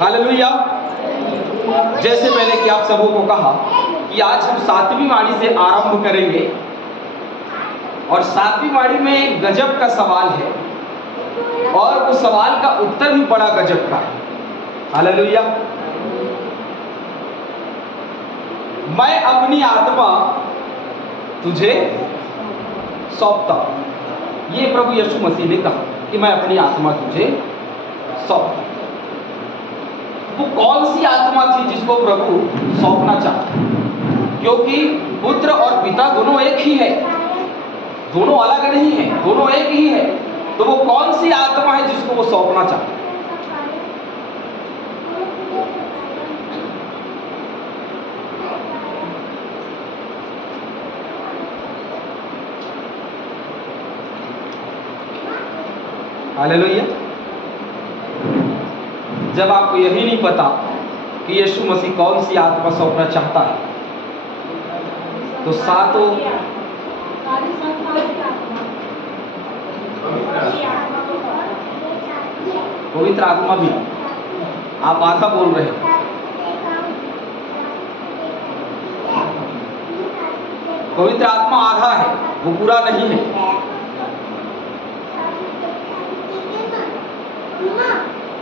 Hallelujah. जैसे मैंने कि आप सबों को कहा कि आज हम 7वीं वाणी से आरंभ करेंगे और 7वीं वाणी में एक गजब का सवाल है और वो सवाल का उत्तर भी बड़ा गजब का है। हालेलुया। मैं अपनी आत्मा तुझे सौंपता हूं। ये प्रभु यीशु मसीह ने कहा कि मैं अपनी आत्मा तुझे सौंपता। वो कौन सी आत्मा थी जिसको प्रभु सौंपना चाहता? क्योंकि पुत्र और पिता दोनों एक ही है, दोनों अलग नहीं है, दोनों एक ही है। तो वो कौन सी आत्मा है जिसको वो सौंपना चाहता? हालेलुया। जब आपको यही नहीं पता कि यीशु मसीह कौन सी आत्मा सौंपना चाहता है, तो सातों पवित्र आत्मा भी, आप आधा बोल रहे हैं। पवित्र आत्मा आधा है, वो पूरा नहीं है।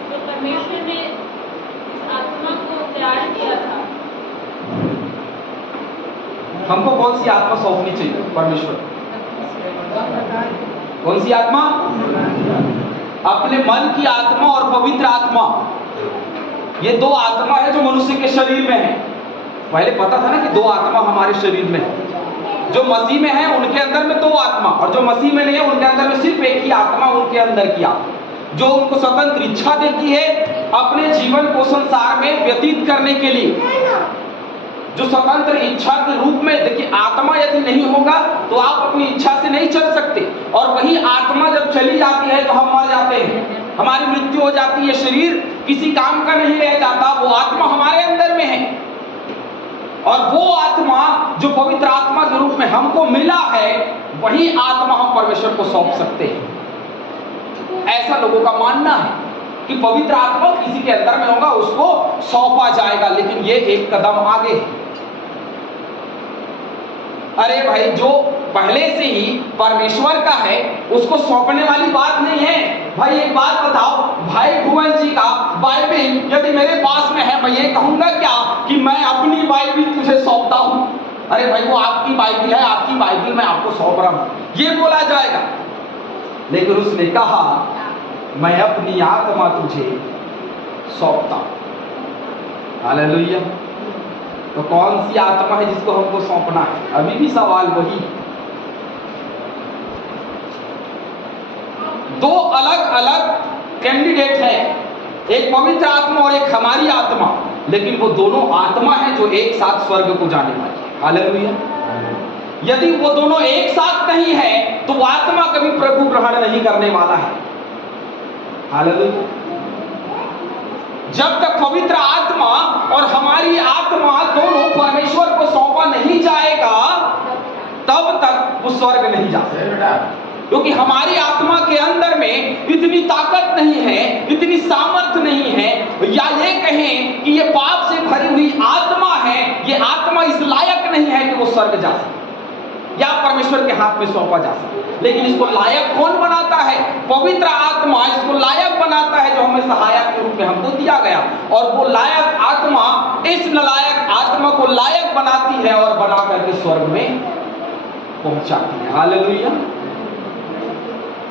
तो परमेश्वर ने इस आत्मा को तैयार किया था। हमको कौन सी आत्मा सौंपनी चाहिए? परमेश्वर कौन सी आत्मा? अपने मन की आत्मा और पवित्र आत्मा, ये दो आत्मा है जो मनुष्य के शरीर में है। पहले पता था ना कि दो आत्मा हमारे शरीर में है। जो मसीह में है उनके अंदर में दो आत्मा, और जो मसीह में नहीं है उनके अंदर में सिर्फ एक ही आत्मा, उनके अंदर की आत्मा जो उनको स्वतंत्र इच्छा देती है अपने जीवन को संसार में व्यतीत करने के लिए। जो स्वतंत्र इच्छा के रूप में, देखिए आत्मा यदि नहीं होगा तो आप अपनी इच्छा से नहीं चल सकते, और वही आत्मा जब चली जाती है तो हम मर जाते हैं, हमारी मृत्यु हो जाती है, शरीर किसी काम का नहीं रह जाता। वो आत्मा हमारे अंदर में है, और वो आत्मा जो पवित्र आत्मा के रूप में हमको मिला है, वही आत्मा हम परमेश्वर को सौंप सकते हैं। ऐसा लोगों का मानना है कि पवित्र आत्मा किसी के अंदर में होगा, उसको सौंपा जाएगा। लेकिन ये एक कदम आगे है। अरे भाई, जो पहले से ही परमेश्वर का है उसको सौंपने वाली बात नहीं है। भाई एक बात बताओ, भाई भुवन जी का बाइबिल यदि मेरे पास में है, मैं ये कहूंगा क्या कि मैं अपनी बाइबिल तुझे सौंपता हूं? अरे भाई, वो आपकी बाइबिल है, आपकी बाइबिल मैं आपको सौंप रहा हूं, ये बोला जाएगा। लेकिन उसने कहा मैं अपनी आत्मा तुझे सौंपता हूं। हालेलुया। तो कौन सी आत्मा है जिसको हमको सौंपना है? अभी भी सवाल वही। दो अलग अलग कैंडिडेट हैं, एक पवित्र आत्मा और एक हमारी आत्मा, लेकिन वो दोनों आत्मा है जो एक साथ स्वर्ग को जाने वाली है। हालेलुया। यदि वो दोनों एक साथ नहीं है तो वो आत्मा कभी प्रभु ग्रहण नहीं करने वाला है। हालेलुया। जब तक पवित्र आत्मा और हमारी आत्मा दोनों परमेश्वर को सौंपा नहीं जाएगा, तब तक वो स्वर्ग नहीं जा सकता। क्योंकि हमारी आत्मा के अंदर में इतनी ताकत नहीं है, इतनी सामर्थ्य नहीं है, या ये कहें कि ये पाप से भरी हुई आत्मा है, ये आत्मा इस लायक नहीं है कि वो स्वर्ग जा सके या परमेश्वर के हाथ में सौंपा जा सके। लेकिन इसको लायक कौन बनाता है? पवित्र आत्मा इसको लायक बनाता है, जो हमें सहायक के रूप में हमको दिया गया। और वो लायक आत्मा इस नालायक आत्मा को लायक बनाती है और बना करके स्वर्ग में पहुंचाती है। हालेलुया।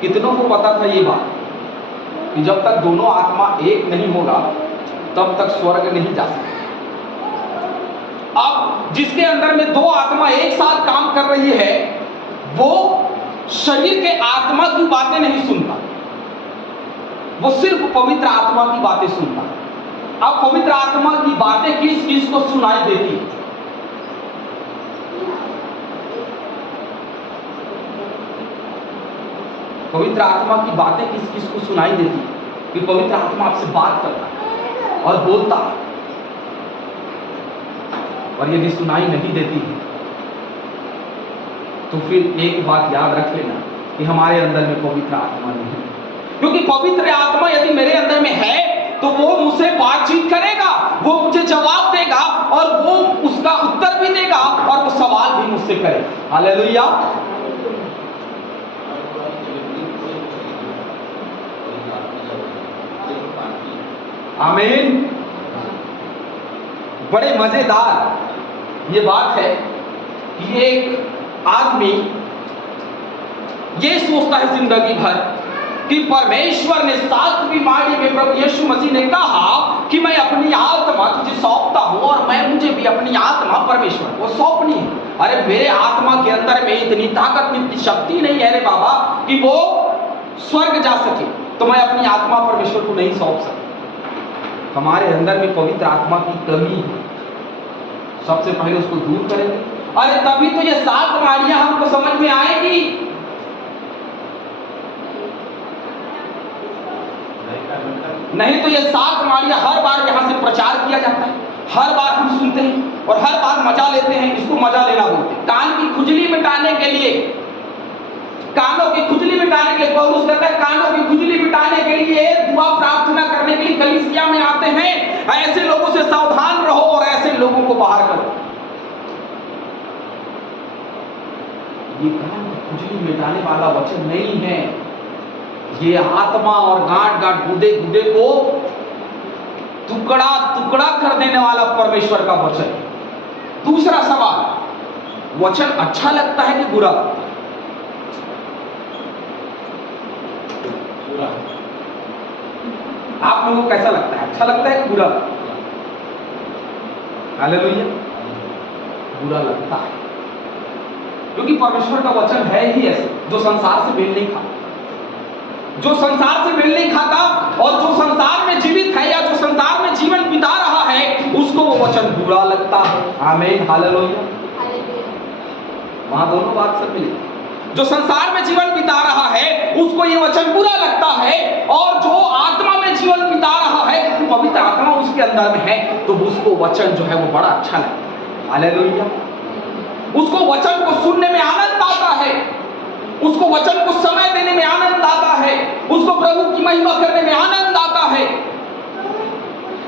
कितनों को पता था ये बात कि जब तक दोनों आत्मा एक नहीं होगा तब तक स्वर्ग नहीं जा सकता। अब जिसके अंदर में दो आत्मा एक साथ काम कर रही है, वो शरीर के आत्मा की बातें नहीं सुनता, वो सिर्फ पवित्र आत्मा की बातें सुनता। अब पवित्र आत्मा की बातें किस किस को सुनाई देती? पवित्र आत्मा की बातें किस किस को सुनाई देती? कि पवित्र आत्मा आपसे बात करता है और बोलता है। और यदि सुनाई नहीं देती है तो फिर एक बात याद रख लेना कि हमारे अंदर में पवित्र आत्मा नहीं है। क्योंकि पवित्र आत्मा यदि मेरे अंदर में है तो वो मुझसे बातचीत करेगा, वो मुझे जवाब देगा और वो उसका उत्तर भी देगा और वो सवाल भी मुझसे करेगा। हालेलुया। आमीन। बड़े मजेदार ये बात है कि एक आदमी ये सोचता है जिंदगी भर कि परमेश्वर ने 7वीं माड़ी में प्रभु यीशु मसीह ने कहा कि मैं अपनी आत्मा तुझे सौंपता हूं और मुझे भी अपनी आत्मा परमेश्वर को सौंपनी है। अरे मेरे आत्मा के अंदर में इतनी ताकत, इतनी शक्ति नहीं है रे बाबा कि वो स्वर्ग जा सके, तो मैं अपनी आत्मा परमेश्वर को नहीं सौंप सकता। हमारे अंदर में पवित्र आत्मा की कमी है, सबसे पहले उसको दूर करेंगे, अरे तभी तो ये 7 माड़ियां हमको समझ में आएगी। नहीं तो ये 7 माड़ियां हर बार यहां से प्रचार किया जाता है, हर बार हम सुनते हैं और हर बार मजा लेते हैं। इसको मजा लेना बोलते हैं। कान की खुजली मिटाने के लिए, कानों की खुजली मिटाने के लिए पौलुस कहता है, कानों की खुजली मिटाने के लिए, दुआ प्रार्थना करने के लिए कलीसिया में आते हैं। ऐसे लोगों से सावधान रहो और ऐसे लोगों को बाहर करो। ये कान की खुजली मिटाने वाला वचन नहीं है, ये आत्मा और गांठ गांठ गुदे गुदे को टुकड़ा टुकड़ा कर देने वाला परमेश्वर का वचन। दूसरा सवाल, वचन अच्छा लगता है कि बुरा? आप लोगों को कैसा लगता है, अच्छा लगता है कि बुरा? हालेलुया। बुरा लगता है, क्योंकि परमेश्वर का वचन है ही ऐसे जो संसार से मेल नहीं खाता, जो संसार से मेल नहीं खाता और जो संसार में जीवित है या जो संसार में जीवन बिता रहा है, उसको वो वचन बुरा लगता है। आमीन, हालेलुया। वहां दोनों बात सब मिली। जो संसार में जीवन बिता रहा है उसको ये वचन बुरा लगता है, और जो आत्मा में जीवन बिता रहा है, क्योंकि पवित्र आत्मा उसके अंदर में है, तो उसको वचन जो है वो बड़ा अच्छा लगता है। हालेलुया। उसको वचन को सुनने में आनंद आता है, उसको वचन को समय देने में आनंद आता है, उसको प्रभु की महिमा करने में आनंद आता है।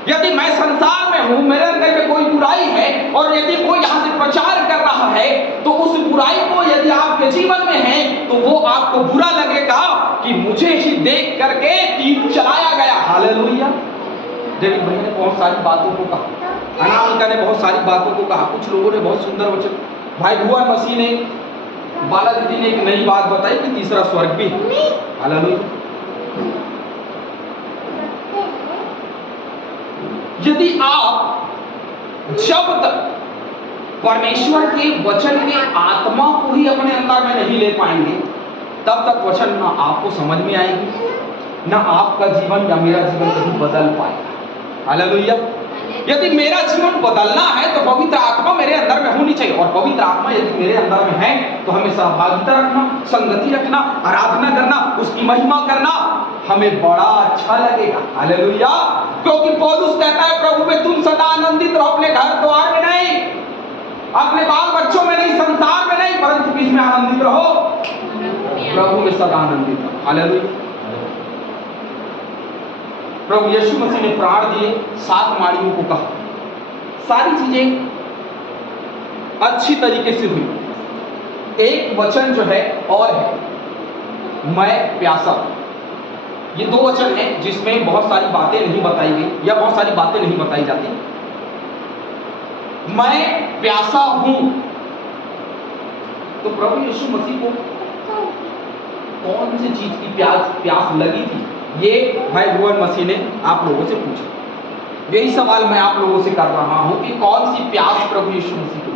यदि मैं संसार में हूं, मेरे अंदर में कोई बुराई है और यदि कोई यहां से प्रचार कर रहा है, तो उस बुराई को यदि आपके जीवन में है तो वो आपको बुरा लगेगा कि मुझे ही देख करके तीर चलाया गया। हालेलुया। डेविड भैया ने बहुत सारी बातों को कहा, अनामिका ने बहुत सारी बातों को कहा, कुछ लोगों ने बहुत सुंदर वचन, भाई भुवन मसीह ने, बाला दीदी ने एक नई बात बताई कि तीसरा स्वर्ग भी। हालेलुया। यदि आप जब तक परमेश्वर के वचन के आत्मा को ही अपने अंदर में नहीं ले पाएंगे, तब तक वचन ना आपको समझ में आएगी, ना आपका जीवन या मेरा जीवन कभी बदल पाएगा। हालेलुया। यदि मेरा जीवन बदलना है तो पवित्र आत्मा मेरे अंदर में होनी चाहिए, और पवित्र आत्मा यदि मेरे अंदर में है तो हमें सहभागिता रखना, संगति रखना, आराधना करना, उसकी महिमा करना हमें बड़ा अच्छा लगेगा। हालेलुया। क्योंकि पौलुस कहता है, प्रभु में तुम सदा आनंदित रहो, अपने घर द्वार में नहीं, अपने बाल बच्चों में नहीं, संसार में नहीं, परंतु किसमें आनंदित रहो? प्रभु में सदा आनंदित रहो। हालेलुया। प्रभु यीशु मसीह ने प्राण दिए, 7 माड़ियों को कहा, सारी चीजें अच्छी तरीके से हुई। एक वचन जो है और है, मैं प्यासा। ये 2 वचन हैं जिसमें बहुत सारी बातें नहीं बताई गई या बहुत सारी बातें नहीं बताई जाती। मैं प्यासा हूं, तो प्रभु यीशु मसीह को कौन सी चीज की प्यास लगी थी, ये भाई भुवन मसीह ने आप लोगों से पूछा। यही सवाल मैं आप लोगों से कर रहा हूं कि कौन सी प्यास प्रभु यीशु मसीह को?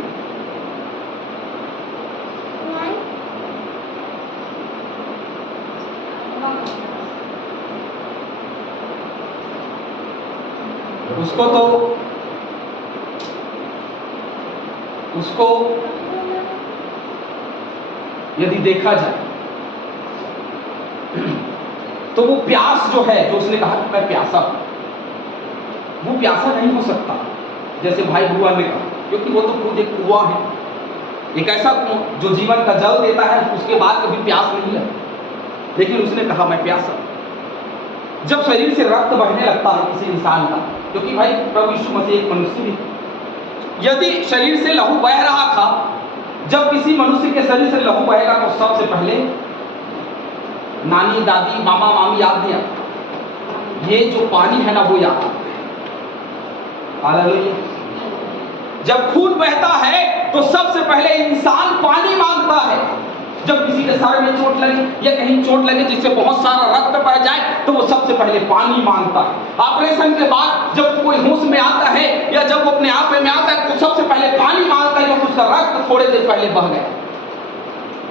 उसको यदि देखा जाए तो वो प्यास जो है, जो उसने कहा कि मैं प्यासा हूं, वो प्यासा नहीं हो सकता जैसे भाई भुवन ने कहा, क्योंकि वो तो खुद एक कुआं है, एक ऐसा कुआं जो जीवन का जल देता है, उसके बाद कभी प्यास नहीं लगती। लेकिन उसने कहा मैं प्यासा। जब शरीर से रक्त बहने लगता है किसी इंसान का, क्योंकि भाई प्रभु यीशु मसीह एक मनुष्य भी, यदि शरीर से लहू बह रहा था, जब किसी मनुष्य के शरीर से लहू बहेगा तो सबसे पहले नानी दादी मामा मामी याद नहीं आता, ये जो पानी है ना वो याद आता। हालेलुया। जब खून बहता है तो सबसे पहले इंसान पानी मांगता है। जब किसी के सर में चोट लगे या कहीं चोट लगे जिससे बहुत सारा रक्त बह जाए तो वो सबसे पहले पानी मांगता है। ऑपरेशन के बाद जब कोई होश में आता है या जब वो अपने आप में आता है तो सबसे पहले पानी मांगता है, क्योंकि उसका रक्त थोड़े देर पहले बह गया।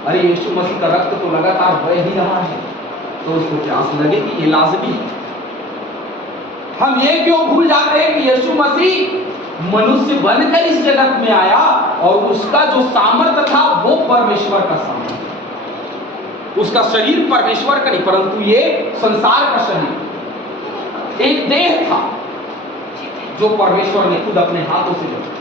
अरे यीशु मसीह का रक्त तो लगातार बह ही रहा है, तो उसको प्यास लगेगी, ये लाजमी है। हम ये क्यों भूल जाते हैं कि यीशु मसीह मनुष्य बनकर इस जगत में आया और उसका जो सामर्थ्य था वो परमेश्वर का सामर्थ्य, उसका शरीर परमेश्वर का नहीं परंतु ये संसार का शरीर, एक देह था जो परमेश्वर ने खुद अपने हाथों से बनाया।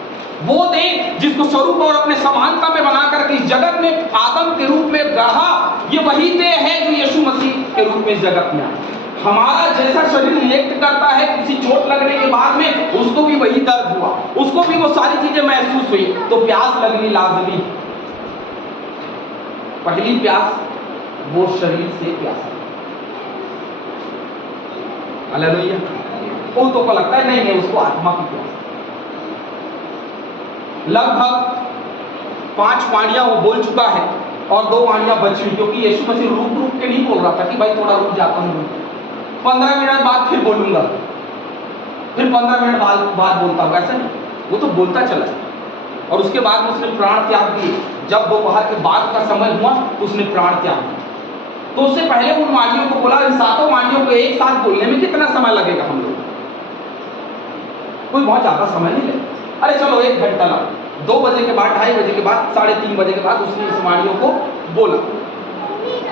वो देह जिसको स्वरूप और अपने समानता में बनाकर इस जगत में आदम के रूप में गढ़ा, ये वही देह है जो यीशु मसीह के रूप में इस जगत में आया। हमारा जैसा शरीर रिएक्ट करता है किसी चोट लगने के बाद में, उसको भी वही दर्द हुआ, उसको भी वो सारी चीजें महसूस हुई, तो प्यास लगनी लाजमी। पहली प्यास वो शरीर से प्यास, हालेलुया। वो तो को लगता है नहीं उसको आत्मा की प्यास। लगभग 5 वाणियां वो बोल चुका है और 2 वाणियां बची हुई, क्योंकि यीशु मसीह रुक के नहीं बोल रहा था कि भाई थोड़ा रुक जाता हूं, 15 मिनट बाद फिर बोलूंगा, फिर 15 मिनट बाद बोलता हूँ, ऐसा नहीं, वो तो बोलता चला। और उसके बाद में उसने प्राण त्याग दिए। जब दोपहर के बाद का समय हुआ तो उसने प्राण त्याग दिया। तो उससे पहले उन वाणियों को बोला, इन 7 वाणियों को एक साथ बोलने में कितना समय लगेगा हम लोग? कोई बहुत ज्यादा समय नहीं लगेगा। अरे चलो 1 घंटा लगा, 2 बजे के बाद, 2:30 बजे के बाद, 3:30 बजे के बाद उसने इस वाणियों को बोला।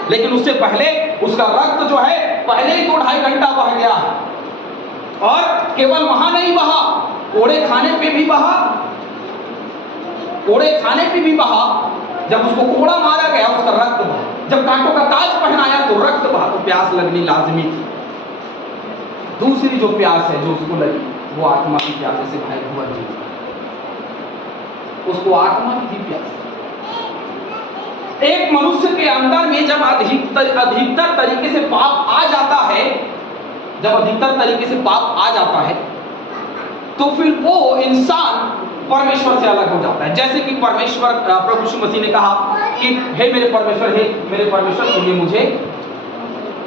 लेकिन उससे पहले उसका रक्त जो है पहले ही 2-2.5 घंटा बह गया है। और केवल वहां नहीं बहा, कोड़े खाने पे भी बहा, कोड़े खाने पे भी बहा। जब उसको कोड़ा मारा गया उसका रक्त बहा, जब कांटों का ताज पहनाया तो रक्त बहा, तो प्यास लगनी लाजमी थी। दूसरी जो प्यास है जो उसको लगी वो आत्मा की प्यास, जैसे भाई हुआ जी, उसको आत्मा की प्यास। एक मनुष्य के अंदर में जब अधिकतर तरीके से पाप आ जाता है, जब अधिकतर तरीके से पाप आ जाता है तो फिर वो इंसान परमेश्वर से अलग हो जाता है। जैसे कि परमेश्वर प्रभु यीशु मसीह ने कहा कि हे मेरे परमेश्वर सुनिए मुझे।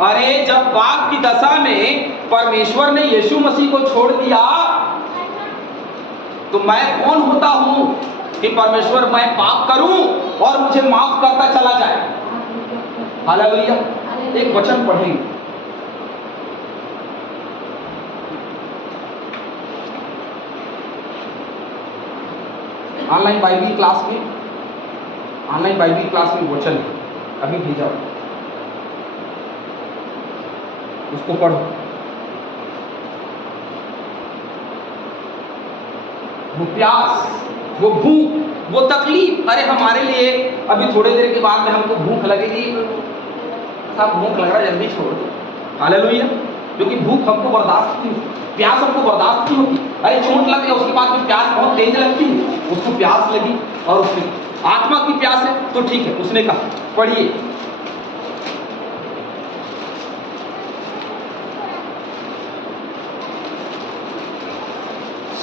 अरे जब पाप की दशा में परमेश्वर ने यीशु मसीह को छोड़ दिया तो मैं कौन होता हूं कि परमेश्वर मैं पाप करूं और मुझे माफ करता चला जाए? हालेलुया। एक वचन पढ़ेंगे, ऑनलाइन बाइबल क्लास में वचन है, अभी भेजा उसको पढ़ो। वो प्यास, वो भूख, वो तकलीफ। अरे हमारे लिए अभी थोड़ी देर के बाद में हमको भूख लगेगी, सब भूख लग रहा है जल्दी छोड़ दो। हालेलुया। क्योंकि भूख हमको बर्दाश्त नहीं होती, प्यास हमको बर्दाश्त नहीं होती। अरे चोट लग गया उसके बाद में प्यास बहुत तेज लगती है, उसको प्यास लगी और उसने आत्मा की प्यास है तो ठीक है। उसने कहा, पढ़िए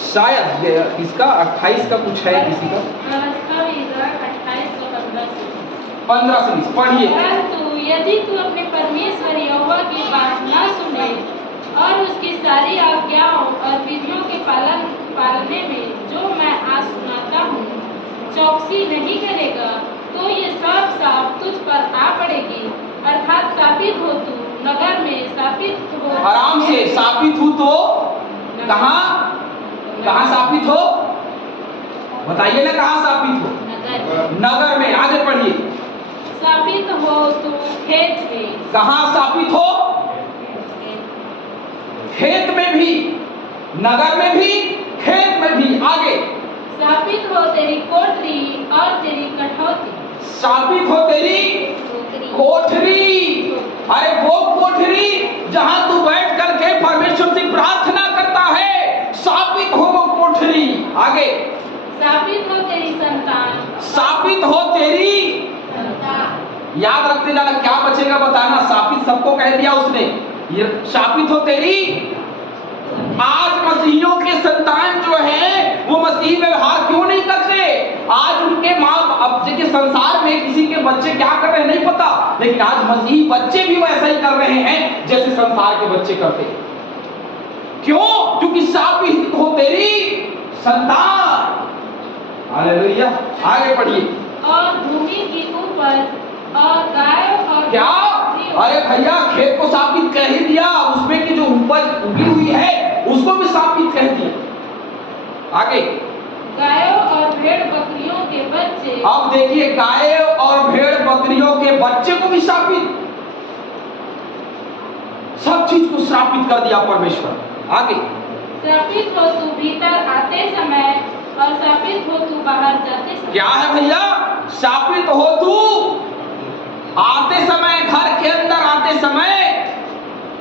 शायद इसका 28 का कुछ है, किसी का 15 से 20 पढ़िए। परंतु यदि तू अपने परमेश्वर यहोवा की बात न सुने और उसकी सारी आज्ञाओं और विधियों के पालने में जो मैं आज सुनाता हूँ चौकसी नहीं करेगा तो ये सब साफ तुझ पर आ पड़ेगी। अर्थात साबित हो तू नगर में, साबित हो, आराम से साबित हो तो कहाँ साबित हो? बताइए ना, कहाँ साबित हो? नगर में। आगे पढ़िए। साबित हो तू खेत में। कहाँ साबित हो? खेत में भी, नगर में भी, खेत में भी। आगे। साबित हो तेरी कोठरी और तेरी कठौती। साबित हो तेरी कोठरी। अरे वो कोठरी जहां तू बैठ याद रखते जाना, क्या बचेगा बताना। शापित सबको कह दिया उसने, ये शापित हो तेरी। आज मसीहियों के संतान जो हैं वो मसीह व्यवहार क्यों नहीं करते? आज उनके माँ, अब देखिए संसार में किसी के बच्चे क्या कर रहे हैं नहीं पता, लेकिन आज मसीही बच्चे भी वैसा ही कर रहे हैं जैसे संसार के बच्चे करते हैं। क्यों? क्योंकि शापित हो तेरी संतान। हालेलुया। आगे पढ़िए। और भूमि की उपज और गायों और क्या? अरे भैया, खेत को शापित कह ही दिया, उसमें की जो उपज उगी हुई है उसको भी शापित कह दिया। आगे। गायों और भेड़ बकरियों के बच्चे। अब देखिए, गाय और भेड़ बकरियों के बच्चे को भी शापित, सब चीज को शापित कर दिया परमेश्वर। आगे। शापित हो तू भीतर आते समय और शापित हो तू बाहर जाते समय। क्या है भैया? शापित हो तू आते समय, घर के अंदर आते समय,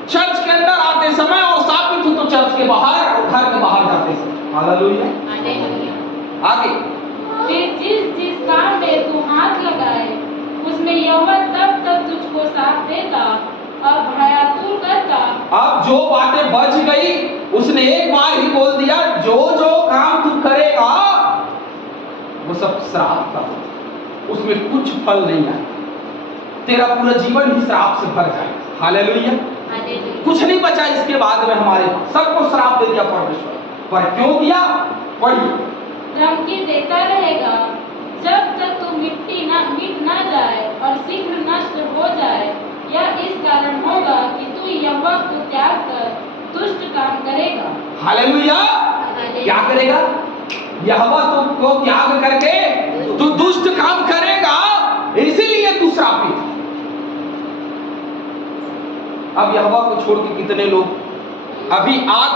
चर्च के अंदर आते समय, और शापित हो तो चर्च के बाहर और घर के बाहर जाते समय। हालेलुया। आगे। फिर जिस जिस काम में तू हाथ लगाए उसमें यहोवा तब तक तुझको साथ देगा और भयातुर करता। अब जो बातें बच गई उसने एक बार ही बोल दिया, जो जो काम तू करेगा वो सब श्राप का, उसमें कुछ फल नहीं आएगा, तेरा पूरा जीवन ही श्राप से भर जाएगा। हालेलुया। कुछ नहीं बचा इसके बाद में हमारे, सबको श्राप दे दिया परमेश्वर। पर क्यों दिया? पढ़िए। धमकी देता रहेगा जब तक तू मिट ना जाए और शीघ्र नष्ट हो जाए, या इस कारण होगा कि तू यहोवा को त्याग कर दुष्ट काम करेगा। हालेलुया। क्या करेगा? यहोवा को त्याग करके तू दुष्ट काम करेगा, इसीलिए तू श्रापित। अब यहोवा को छोड़ के कितने लोग अभी आज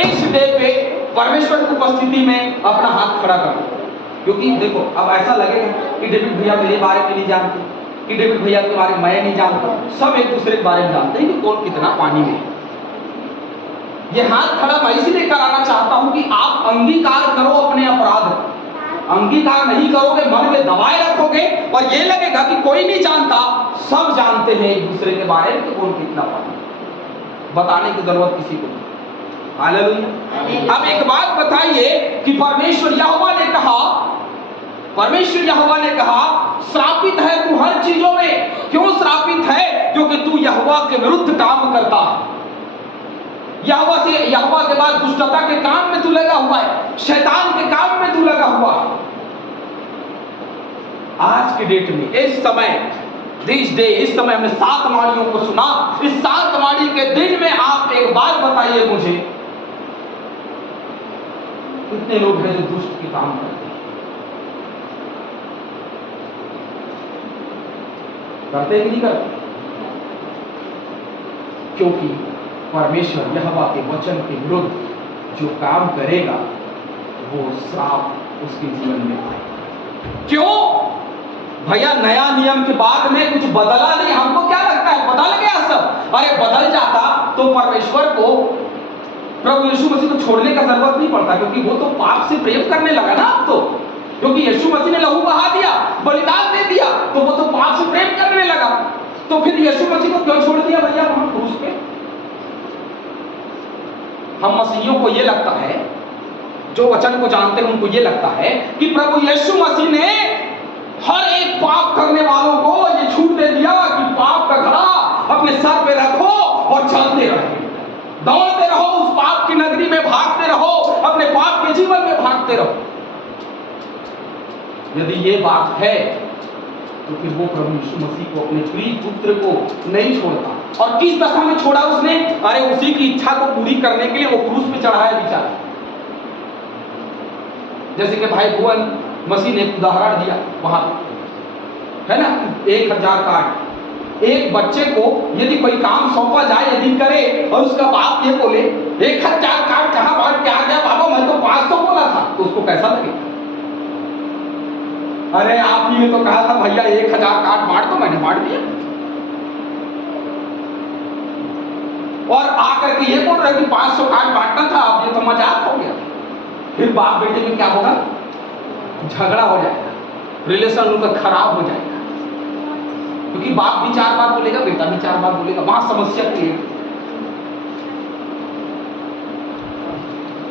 इस डे पे परमेश्वर की उपस्थिति में अपना हाथ खड़ा कर, क्योंकि देखो अब ऐसा लगेगा कि डेविड भैया मेरे बारे में नहीं जानते, कि डेविड भैया के बारे में मैं नहीं जानता। सब एक दूसरे के बारे में जानते हैं कि कौन कितना पानी में है। ये हाथ खड़ा मैं इसीलिए कराना चाहता हूं कि आप अंगीकार करो अपने अपराध। अंगीकार नहीं करोगे, मन में दबाए रखोगे और ये लगेगा कि कोई नहीं जानता, सब जानते हैं एक दूसरे के बारे में कि कौन कितना पानी, बताने की जरूरत किसी को नहीं। हालेलुया। अब एक बात बताइए कि परमेश्वर यहोवा ने कहा श्रापित है तू हर चीजों में। क्यों श्रापित है? क्योंकि तू यहोवा के विरुद्ध काम करता है। यहोवा के बाद दुष्टता के काम में तू लगा हुआ है, शैतान के काम में तू लगा हुआ है। आज के डेट में, इस समय हमने 7 वाणियों को सुना। इस 7 वाणी के दिन में आप एक बात बताइए मुझे, कितने लोग हैं जो दुष्ट के काम करते हैं कि नहीं करते? क्योंकि परमेश्वर यहोवा के वचन के विरुद्ध जो काम करेगा वो श्राप उसके जीवन में आएगा। क्यों भैया? नया नियम के बाद में कुछ बदला नहीं। हमको क्या लगता है बदल गया सब? अरे बदल जाता तो परमेश्वर को, प्रभु यीशु मसीह को छोड़ने का जरूरत नहीं पड़ता, क्योंकि वो तो पाप से प्रेम करने लगा ना अब तो। क्योंकि यीशु मसीह ने लहू बहा दिया, बलिदान दे दिया, तो वो तो पाप से प्रेम करने लगा। तो फिर यीशु मसीह को क्यों छोड़ दिया भैया वहां क्रूस पे? हम मसीहियों को ये लगता है, जो वचन को जानते हैं उनको ये लगता है कि प्रभु यीशु मसीह ने हर एक पाप करने वालों को ये छूट दे दिया कि पाप का घड़ा अपने सर पे रखो और चलते रहो, दौड़ते रहो, उस पाप की नगरी में भागते रहो, अपने पाप के जीवन में भागते रहो। यदि ये बात है तो फिर वो प्रभु यीशु मसीह को, अपने प्रिय पुत्र को नहीं छोड़ता। और किस दशा में छोड़ा उसने? अरे उसी की इच्छा को पूरी करने के लिए वो क्रूस पे चढ़ाया बेचारा। जैसे कि भाई भुवन मसीह ने एक उदाहरण दिया वहां है ना, 1000 कार्ड। एक बच्चे को यदि कोई काम सौंपा जाए, यदि करे और उसका बाप ये बोले 1000 कार्ड कहां बांट के आ गया बाबा, मैं तो 500 बोला था, तो उसको कैसा लगेगा? अरे आप ही ने तो कहा था भैया 1000 कार्ड बांट दो, मैंने बांट दिया। और आकर के ये बोल रहे कि 500 कार्ड बांटना था, अब ये तो मजाक हो गया। फिर बाप बेटे में क्या होगा? झगड़ा हो जाएगा, रिलेशन उनका खराब हो जाएगा। क्योंकि बाप भी 4 बार बोलेगा, बेटा भी 4 बार बोलेगा, वहां समस्या क्रिएट।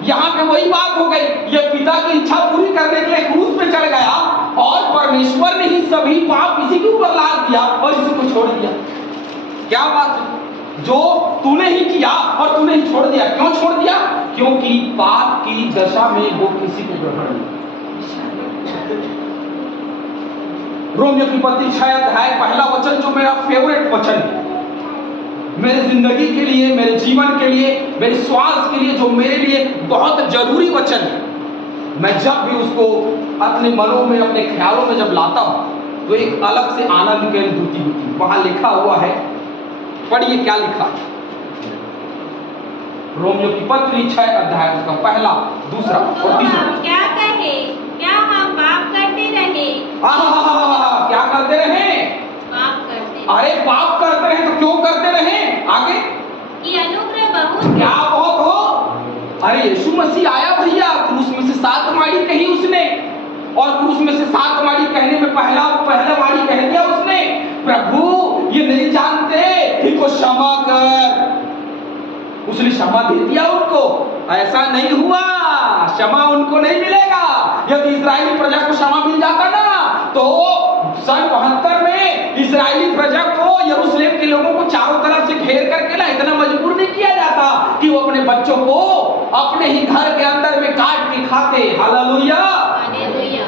यहां पे वही बात हो गई, ये पिता की इच्छा पूरी करने के लिए क्रूस पे चढ़ गया और परमेश्वर ने ही सभी पाप इसी के ऊपर लाद दिया और इसी को छोड़ दिया। क्या बात है, जो तूने ही किया और तूने ही छोड़ दिया। क्यों छोड़ दिया? क्योंकि पाप की दशा में वो किसी को ग्रहण नहीं। रोमियो की पत्री 6 अध्याय पहला वचन जो मेरा फेवरेट वचन है, मेरे जिंदगी के लिए, मेरे जीवन के लिए, मेरे श्वास के लिए, जो मेरे लिए बहुत जरूरी वचन है, मैं जब भी उसको अपने मनों में, अपने ख्यालों में जब लाता हूं तो एक अलग से आनंद की अनुभूति होती है। वहां लिखा हुआ है, पढ़िए क्या लिखा है। रोमियो की पत्री 6 अध्याय उसका पहला, दूसरा और तीसरा। क्या कहे, क्या हम पाप करते रहे? क्या करते रहे? पाप करते। अरे पाप करते रहे तो क्यों करते रहे? आगे कि अनुग्रह बहुत, क्या बहुत हो। अरे यीशु मसीह आया भैया, क्रूस में से 7 माड़ी कही उसने, और क्रूस में से 7 माड़ी कहने में पहला माड़ी कह दिया उसने, प्रभु ये नहीं जानते, इनको क्षमा कर। उसने क्षमा दे दिया उनको। ऐसा नहीं हुआ, क्षमा उनको नहीं मिलेगा। यदि इस्राएली प्रजा को क्षमा मिल जाता ना, तो सन 72 में इस्राएली प्रजा को, यरूशलेम के लोगों को चारों तरफ से घेर करके ना इतना मजबूर नहीं किया जाता कि वो अपने बच्चों को अपने ही घर के अंदर में काट के खाते। Hallelujah, hallelujah.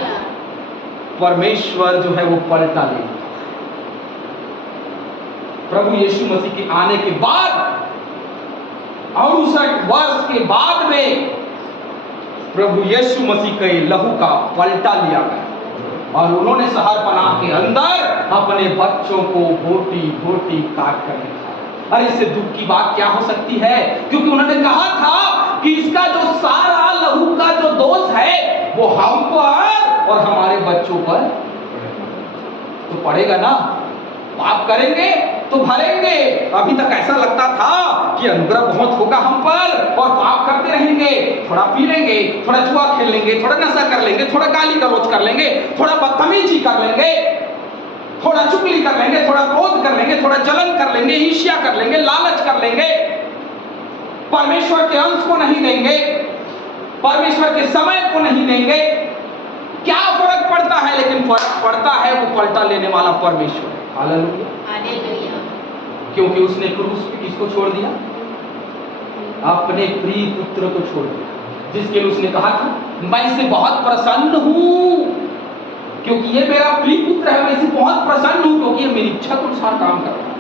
परमेश्वर जो है वो पलटा ले। प्रभु यीशु मसीह के आने के बाद 68 वर्ष के बाद में प्रभु यीशु मसीह के लहू का पलटा लिया गया और उन्होंने शहरपनाह के अंदर अपने बच्चों को बोटी बोटी काट कर दिखाया। अरे इससे दुख की बात क्या हो सकती है, क्योंकि उन्होंने कहा था कि इसका जो सारा लहू का जो दोष है वो हम पर और हमारे बच्चों पर तो पड़ेगा ना। पाप करेंगे तो भरेंगे। अभी तक ऐसा लगता था कि अनुग्रह बहुत होगा हम पर और पाप करते रहेंगे, थोड़ा पी लेंगे, थोड़ा जुआ खेल लेंगे, थोड़ा नशा कर लेंगे, थोड़ा गाली गलौज कर लेंगे, थोड़ा बदतमीजी कर लेंगे, थोड़ा चुगली कर लेंगे, थोड़ा क्रोध कर लेंगे, थोड़ा जलन कर लेंगे, ईर्ष्या कर लेंगे, लालच कर लेंगे, परमेश्वर के अंश को नहीं देंगे, परमेश्वर के समय को नहीं देंगे। क्या फर्क पड़ता है? लेकिन फर्क पड़ता है वो पलटा लेने वाला परमेश्वर। Hallelujah, hallelujah. क्योंकि उसने क्रूस पे किसको छोड़ दिया? अपने प्रिय पुत्र को छोड़ दिया, जिसके लिए उसने कहा था मैं इसे बहुत प्रसन्न हूं, क्योंकि ये मेरा प्रिय पुत्र है, मैं इसे बहुत प्रसन्न हूं क्योंकि ये मेरी इच्छा के अनुसार काम कर रहा है।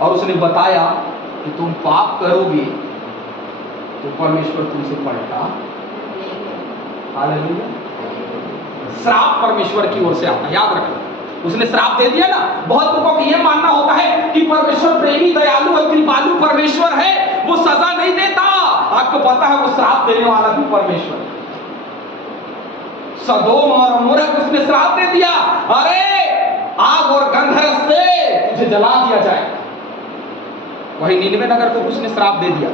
और उसने बताया कि तुम पाप करोगे तो परमेश्वर तुमसे पलटा। हालेलुया। श्राप परमेश्वर की ओर से आता, याद रखना। उसने श्राप दे दिया ना। बहुत लोगों को यह मानना होता है कि परमेश्वर प्रेमी, दयालु और कृपालु परमेश्वर है, वो सजा नहीं देता। आपको पता है वो श्राप देने वाला भी परमेश्वर है। सदोम और अमोरा को उसने श्राप दे दिया, अरे आग और गंधरस से तुझे जला दिया जाए। वही निनवे नगर को उसने श्राप दे दिया,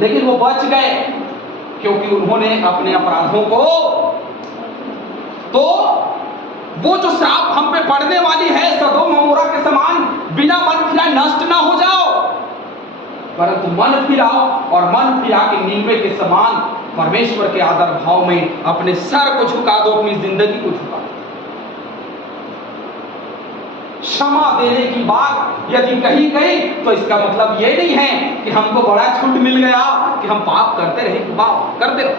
लेकिन वो बच गए क्योंकि उन्होंने अपने अपराधों को, तो वो जो श्राप हम पे पड़ने वाली है सदोम अमोरा के समान, बिना मन फिराए नष्ट ना हो जाओ, परंतु मन फिराओ और मन फिरा के निनवे के समान परमेश्वर के आदर भाव में अपने सर को झुका दो, अपनी जिंदगी को झुका दो। क्षमा देने की बात यदि कही गई तो इसका मतलब ये नहीं है कि हमको बड़ा छूट मिल गया कि हम पाप करते रहे, पाप करते रहे,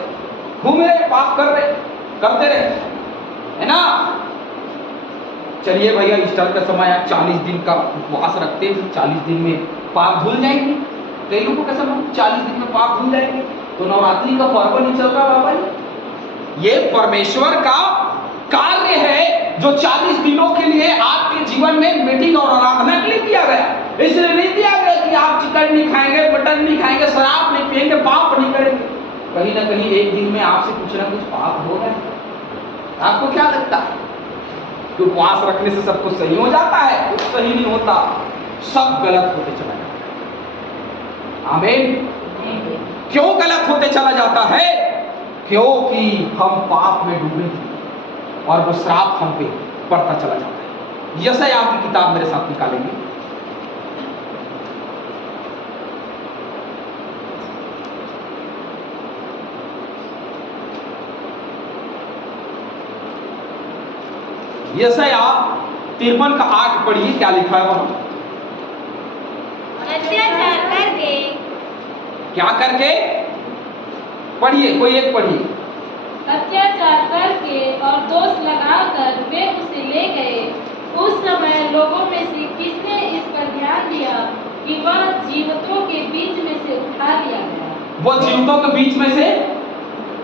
घूमे रहे, पाप करते रहे, है ना। चलिए भैया, ईस्टर का समय है, 40 दिन का उपवास रखते हैं, 40 दिन में पाप धुल जाएंगे। कई लोगों का समय 40 दिन में पाप धुल जाएंगे, तो नवरात्रि का पर्व नहीं चल रहा बाबा। ये परमेश्वर का कार्य है जो 40 दिनों के लिए आपके जीवन में मीटिंग और आराधना के लिए दिया गया। इसलिए नहीं दिया गया कि आप चिकन नहीं खाएंगे, मटन नहीं खाएंगे, शराब नहीं पिएंगे, पाप नहीं करेंगे। कहीं ना कहीं एक दिन में आपसे कुछ ना कुछ पाप हो गए। आपको क्या लगता है कि उपवास रखने से सब कुछ सही हो जाता है? कुछ सही नहीं होता, सब गलत होते चला जाता है। आमीन। क्यों गलत होते चला जाता है? क्योंकि हम पाप में डूबे थे और वो श्राप हम पे पड़ता चला जाता है। यशायाह की किताब मेरे साथ निकालेंगे। यशायाह 53 का 8 पढ़िए, क्या लिखा है वहां? अत्याचार करके, क्या करके? पढ़िए, कोई एक पढ़िए। अत्याचार करके और दोष लगाकर वे उसे ले गए। उस समय लोगों में से किसने इस पर ध्यान दिया कि वह जीवितों के बीच में से उठा लिया गया? वो जीवितों के बीच में से,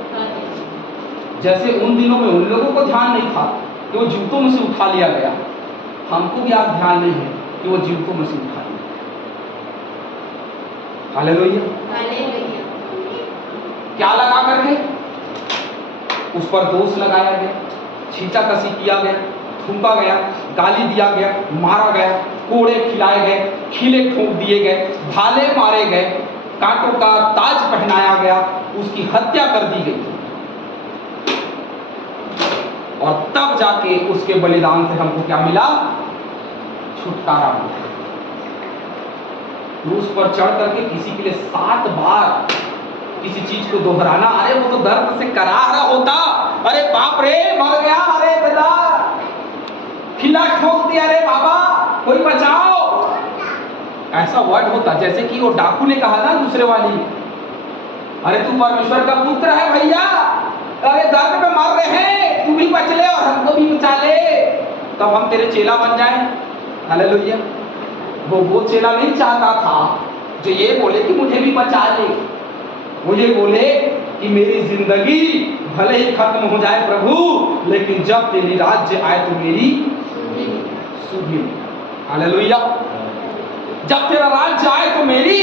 उठा लिया गया। जैसे उन दिनों में उन लोगों को ध्यान नहीं था कि वो जीवितों में से उठा लिया गया, हमको भी आज ध्यान नहीं है कि वो जीवितों में से उठा लिया। हालेलुया। हालेलुया। क्या लगा करके? उस पर दोष लगाया गया, छींटा कसी किया गया, थूका गया, गाली दिया गया, मारा गया, कोड़े खिलाए गए, खिले ठोक दिए गए, भाले मारे गए, कांटों का ताज पहनाया गया, उसकी हत्या कर दी गई। और तब जाके उसके बलिदान से हमको क्या मिला? छुटकारा मिला। क्रूस पर चढ़ करके किसी के लिए 7 बार किसी चीज को दोहराना, अरे वो तो दर्द से कराह रहा होता, अरे बाप रे मर गया, अरे बेटा खिला ठोक दिया, अरे बाबा कोई बचाओ, ऐसा वर्ड होता। जैसे कि वो डाकू ने कहा ना दूसरे वाली, अरे तू परमेश्वर का पुत्र है भैया, अरे दर्द में मर रहे हैं, तू भी बच ले और हमको भी बचा ले, तब हम तेरे चेला बन जाए। हालेलुया। वो चेला नहीं चाहता था जो ये बोले कि मुझे भी बचा ले, वो ये बोले कि मेरी जिंदगी भले ही खत्म हो जाए प्रभु, लेकिन जब तेरी राज्य आए तो मेरी सुधि लेना। हालेलुया। जब तेरा राज्य आए तो मेरी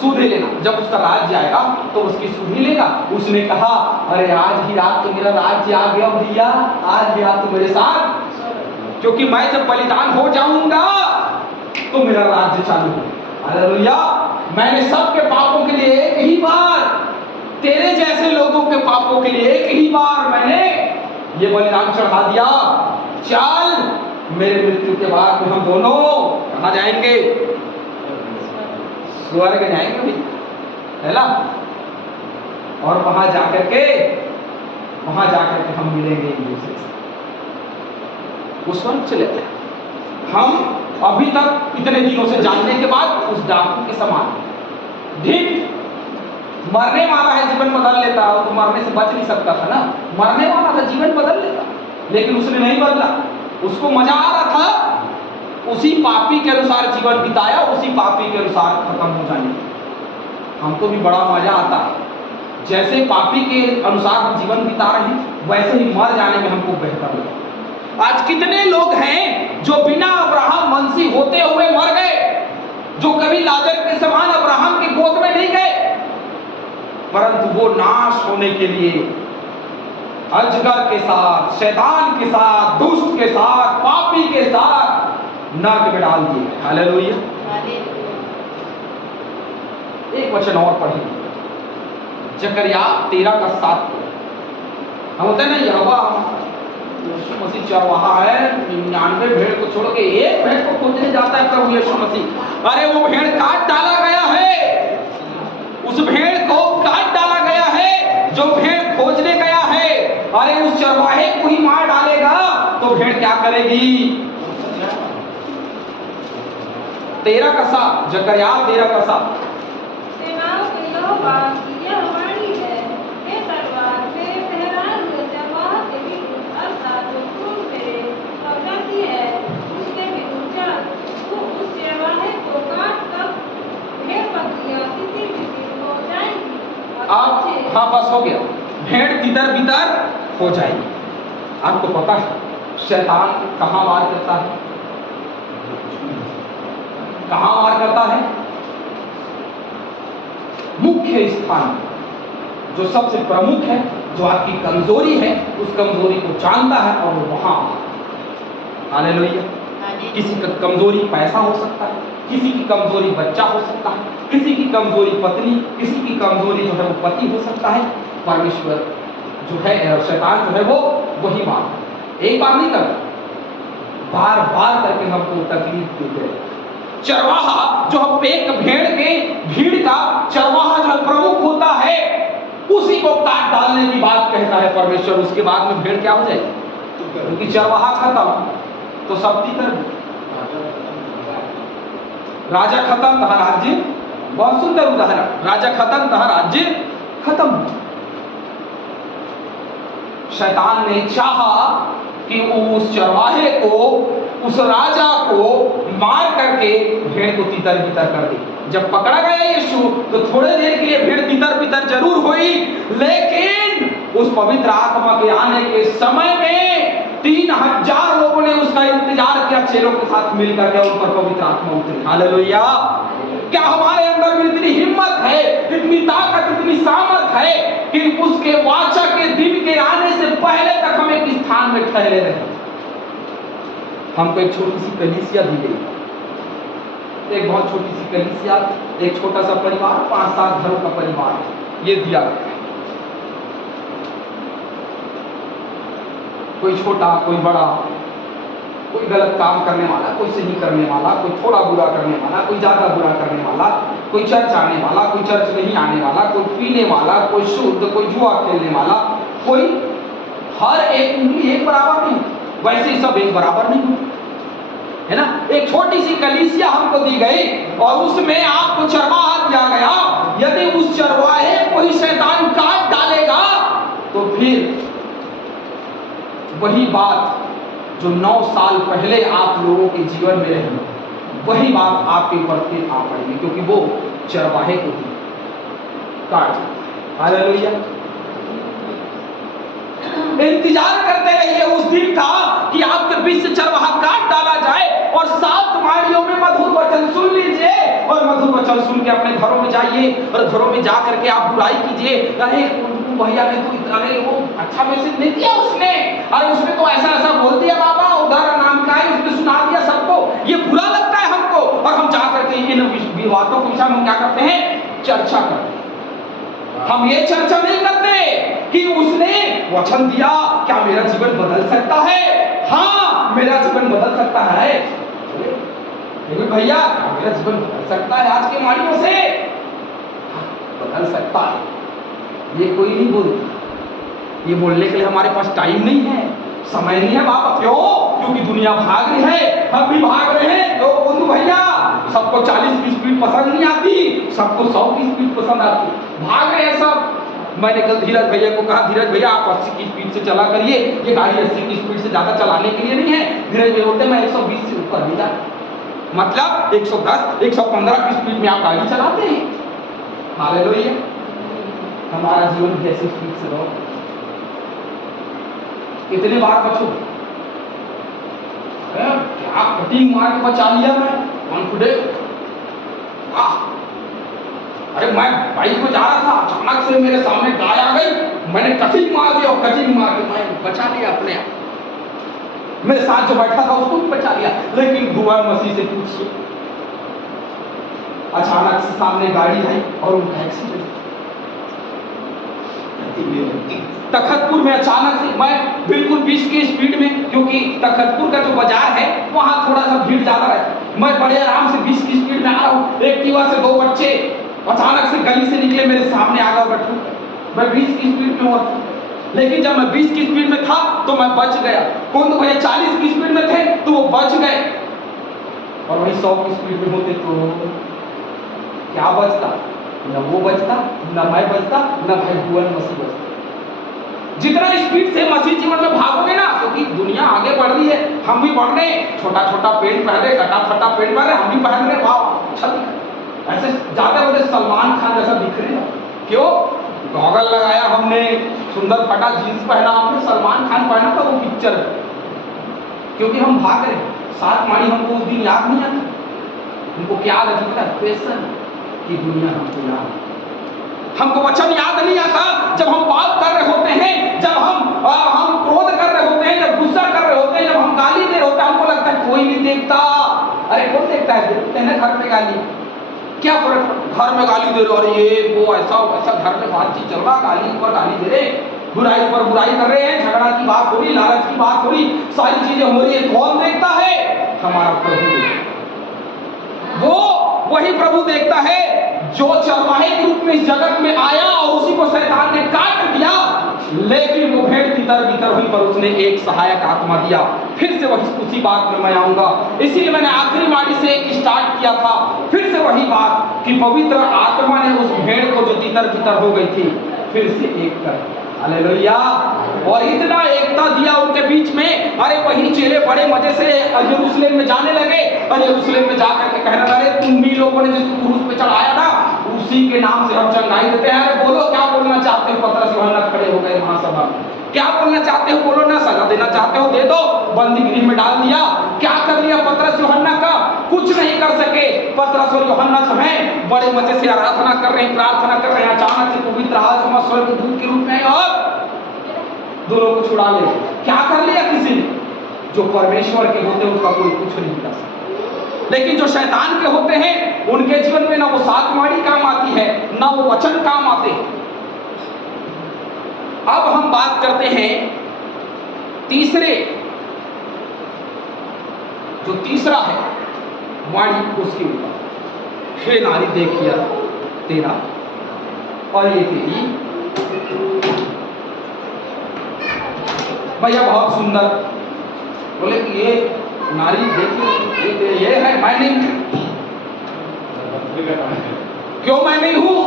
सुधि लेना। जब उसका राज्य आएगा तो उसकी सुधि लेगा। उसने कहा अरे आज ही रात तो मेरा राज्य आ गया भैया, आज ही रात तो मेरे साथ, क्योंकि मैं जब बलिदान हो जाऊंगा तो मेरा राज्य चालू होगा। हालेलुया। मैंने सबके पापों के लिए एक ही बार, तेरे जैसे लोगों के पापों के लिए एक ही बार मैंने ये बलिदान चढ़ा दिया। चल मेरे मृत्यु के बाद में हम दोनों कहाँ जाएंगे? स्वर्ग जाएंगे भी, है ना? और वहां जाकर के हम मिलेंगे एक दूसरे से, वो स्वर्ग चले गए। हम अभी तक इतने दिनों से जानने के बाद उस डाकू के समान ढीठ, मरने वाला है जीवन बदल लेता, तो मरने से बच नहीं सकता था ना, मरने वाला था जीवन बदल लेता, लेकिन उसने नहीं बदला। उसको मजा आ रहा था, उसी पापी के अनुसार जीवन बिताया, उसी पापी के अनुसार खत्म हो जाने। हमको भी बड़ा मजा आता है, जैसे पापी के अनुसार हम जीवन बिता रहे हैं वैसे ही मर जाने में हमको बेहतर लगता है। आज कितने लोग हैं जो बिना अब्राहम वंशी होते हुए मर गए, जो कभी लाजर के समान अब्राहम के गोद में नहीं गए, परंतु वो नाश होने के लिए अजगर के साथ, शैतान के साथ, दुष्ट के साथ, पापी के साथ नरक में डाल दिए। हालेलुया। एक वचन और पढ़िए, जकरिया 13 का 7। हम होते हैं ना, यहोवा यीशु मसीह चरवाहा है, 99 भेड़ को छोड़ के एक भेड़ को खोजने जाता है प्रभु यीशु मसीह। अरे वो भेड़ काट डाला गया है, उस भेड़ को काट डाला गया है जो भेड़ खोजने गया है। अरे उस चरवाहे को ही मार डालेगा तो भेड़ क्या करेगी? 13 का 7, जकरिया 13 का 7। सेनाओं के यहोवा की यह वाणी है, हे तलवार मेरे ठहराए हुए चरवाहा के विरुद्ध, अर्थात जो क्रूर मेरे अवजाती है उसके विरुद्ध चल। तू उस चरवाहे को काट, तब भेड़ बकरियां तितर बितर हो जाएंगी। आप हाँ बस हो गया, भेड़ तितर बितर हो जाएगी। आपको पता है शैतान कहाँ वार करता है? कहाँ वार करता है? मुख्य स्थान, जो सबसे प्रमुख है, जो आपकी कमजोरी है, उस कमजोरी को जानता है और वो वहां। हालेलुया। किसी की कमजोरी पैसा हो सकता है, किसी की कमजोरी बच्चा हो सकता है, किसी की कमजोरी पत्नी, किसी की कमजोरी जो है वो पति हो सकता है। परमेश्वर जो है, शैतान जो है वो वही बात एक बार नहीं करता, बार बार करके हमको तकलीफ देते रहे। चरवाहा जो हम एक भीड़ का चरवाहा जो प्रमुख होता है, उसी को काट डालने की बात कहता है परमेश्वर। उसके बाद में भेड़ क्या हो जाएगी? क्योंकि चरवाहा खत्म तो सब तीतर, राजा खत्म तहा राज्य। बहुत सुंदर उदाहरण, राजा खत्म तहा राज्य खत्म। शैतान ने चाहा कि उस चरवाहे को, उस राजा को मार करके भेड़ को तितर बितर कर दे। जब पकड़ा गया यीशु तो थोड़े देर के लिए भेड़ तितर बितर जरूर हुई, लेकिन उस पवित्र आत्मा के आने के समय में 3000 लोगों ने उसका इंतजार किया, चेलों के साथ मिलकर के उन पर पवित्र आत्मा उतरी। हालेलुया। क्या हमारे अंदर में इतनी हिम्मत है, इतनी ताकत, इतनी सामर्थ है कि उसके वाचा के दिन के आने से पहले तक हम एक स्थान में ठहरे रहे? हमको एक छोटी सी कलीसिया दी गई, एक बहुत छोटी सी कलीसिया, एक छोटा सा परिवार, 5-7 घरों का परिवार, ये दिया गया है। कोई छोटा, कोई बड़ा, कोई गलत काम करने वाला, कोई सही करने वाला, कोई थोड़ा बुरा करने वाला, कोई ज्यादा बुरा करने वाला, कोई चर्च आने वाला, कोई चर्च नहीं आने वाला, कोई पीने वाला, कोई शुद्ध, कोई जुआ खेलने वाला, कोई, हर एक उंगली एक बराबर नहीं, वैसे सब एक बराबर नहीं, है ना। एक छोटी सी कलीसिया हमको दी गई और उसमें आपको चरवाहा दिया गया। यदि उस चरवाहे को ही शैतान काट डालेगा तो फिर वही बात जो 9 साल पहले आप लोगों के जीवन में रही, वही बात आपके ऊपर फिर आ पड़ेगी, क्योंकि वो चरवाहे को ही काट। हालेलुया। इंतजार करते रहिए उस दिन का कि आपके बीच से चरवाहा काट डाला जाए और 7 माड़ियों में मधुर वचन सुन लीजिए और मधुर वचन सुन के अपने घरों में जाइए और घरों में जा करके आप बुराई कीजिए। अरे भैया ने तो, अरे वो अच्छा मैसेज नहीं दिया उसने, अरे उसने तो ऐसा ऐसा बोल दिया, बाबा उदाहरण नाम का है, उसने सुना दिया सबको। ये बुरा लगता है हमको और हम जा करके इन विवादों के विषय में क्या करते हैं? चर्चा करते हैं। हम ये चर्चा नहीं करते कि उसने वचन दिया, क्या मेरा जीवन बदल सकता है? हाँ, मेरा जीवन बदल सकता है। लेकिन भैया मेरा जीवन बदल सकता है आज के माड़ियों से? बदल सकता है, ये कोई नहीं बोलता। ये बोलने के लिए हमारे पास टाइम नहीं है, समय नहीं है बाबा। क्यों? क्योंकि दुनिया भाग रही है, हम भी भाग रहे हैं। तो बोलू भैया, सबको 40 की स्पीड पसंद नहीं आती, सबको 100 की स्पीड पसंद आती, भाग रहे हैं सब। मैंने कल धीरज भैया को कहा, धीरज भैया आप 80 की स्पीड से चला करिए, ये गाड़ी 80 की स्पीड से ज्यादा चलाने के लिए नहीं है। धीरज भैया बोलते मैं 120 से ऊपर नहीं जाता। मतलब 110, 115 की स्पीड में आप गाड़ी चलाते हैं। हालेलुया। हमारा जीवन भी ऐसी स्पीड से रहो। कितने बार बचो? क्या कटिंग मार के बचा लिया मैं, कॉन्फिडेंट। अरे मैं बाइक में जा रहा था, अचानक से मेरे सामने गाय आ गई, मैंने कटिंग मार दी और कटिंग मार के मैं बचा लिया अपने आप। मेरे साथ जो बैठा था उसको भी बचा लिया। लेकिन भगवान मसीह से पूछिए, अचानक से सामने गाड़ी आई और उनका एक्सीडेंट। तखतपुर में अचानक से मैं बिल्कुल 20 की स्पीड में, क्योंकि तखतपुर का जो बाजार है वहां थोड़ा सा भीड़ ज्यादा है, मैं बड़े आराम से 20 की स्पीड में आ रहा हूँ। एक्टिवा से 2 बच्चे अचानक से गली से निकले, मेरे सामने आ गए बैठू। मैं 20 की स्पीड में हुआ, लेकिन जब मैं 20 की स्पीड में था तो मैं बच गया। कौन तो भैया 40 की स्पीड में थे तो वो बच गए, और वही 100 की स्पीड में होते तो क्या बचता? न वो बचता, न मैं बचता, न भाई भगवान मसीह बचता। जितना स्पीड से मसीह जीवन में भागोगे ना, क्योंकि दुनिया आगे बढ़ रही है, हम भी बढ़ रहे हैं। छोटा छोटा पेंट पहन रहे, कटा फटा पेंट पहन रहे, हम भी पहन रहे, वाह अच्छा दिख रहा है। ऐसे जाते होते सलमान खान जैसा दिख रहे हैं। क्यों? गॉगल लगाया हमने, सुंदर फटा जींस पहना हमने, सलमान खान पहना था वो पिक्चर, क्योंकि हम भाग रहे हैं। 7 माड़ी हमको उस दिन याद नहीं आता, उनको क्या याद है? पैसन की दुनिया हमको याद, हमको वचन याद नहीं आता। जब हम पाप कर रहे होते हैं, जब हम क्रोध कर रहे होते हैं, जब गुस्सा कर रहे होते हैं, जब हम गाली दे रहे होते हैं, हमको लगता है कोई नहीं देखता। अरे कौन देखता है? देखते हैं घर में गाली, क्या फर्क? घर में गाली दे रहे, अरे ये वो ऐसा वैसा, घर में बातचीत चल रहा, गाली ऊपर गाली दे रहे, बुराई पर बुराई कर रहे हैं, झगड़ा की बात हो रही, लालच की बात हो रही, सारी चीजें हो रही है। कौन देखता है? हमारा प्रभु देखता। वो वही प्रभु देखता है जो चरवाहे के रूप में इस जगत में आया और उसी को शैतान ने काट दिया, लेकिन वो भेड़ तितर बितर हुई पर उसने एक सहायक आत्मा दिया। फिर से वही उसी बात में मैं आऊंगा, इसीलिए मैंने आखिरी वाणी से एक स्टार्ट किया था। फिर से वही बात कि पवित्र आत्मा ने उस भेड़ को जो तितर बितर हो गई थी फिर से एक कर दिया। हालेलुया। और इतना एकता दिया उनके बीच में, अरे वही चेले बड़े मजे से यरूशलेम में जाने लगे और यरूशलेम में जाकर के कहने लगे, तुम भी लोगों ने जिसको क्रूस पे चढ़ाया ना उसी के नाम से हम चंगाई देते हैं। अरे बोलो क्या बोलना चाहते हो? पतरस यूहन्ना खड़े हो गए महासभा में। क्या बोलना चाहते हो? बोलो ना। सजा देना चाहते हो? दे दो। बंदीगृह में डाल दिया। क्या कर लिया पतरस यूहन्ना का? कुछ नहीं कर सके। पतरस और यूहन्ना जो हैं बड़े मजे से आराधना कर रहे हैं, प्रार्थना कर रहे हैं। अचानक से पवित्र आत्मा स्वर्गदूत के रूप में और दोनों को छुड़ा ले। क्या कर लिया किसी ने? जो परमेश्वर के होते हैं उसका कोई कुछ नहीं कर सकता, लेकिन जो शैतान के होते हैं उनके जीवन में ना वो सातवाणी काम आती है ना वो वचन काम आते हैं। अब हम बात करते हैं तीसरे, जो तीसरा है वाणी उसके ऊपर। हे नारी देखिए तेरा और ये तेरी। भैया बहुत सुंदर बोले कि ये नारी देखिए ये है, मैं नहीं हूं। क्यों मैं नहीं हूं?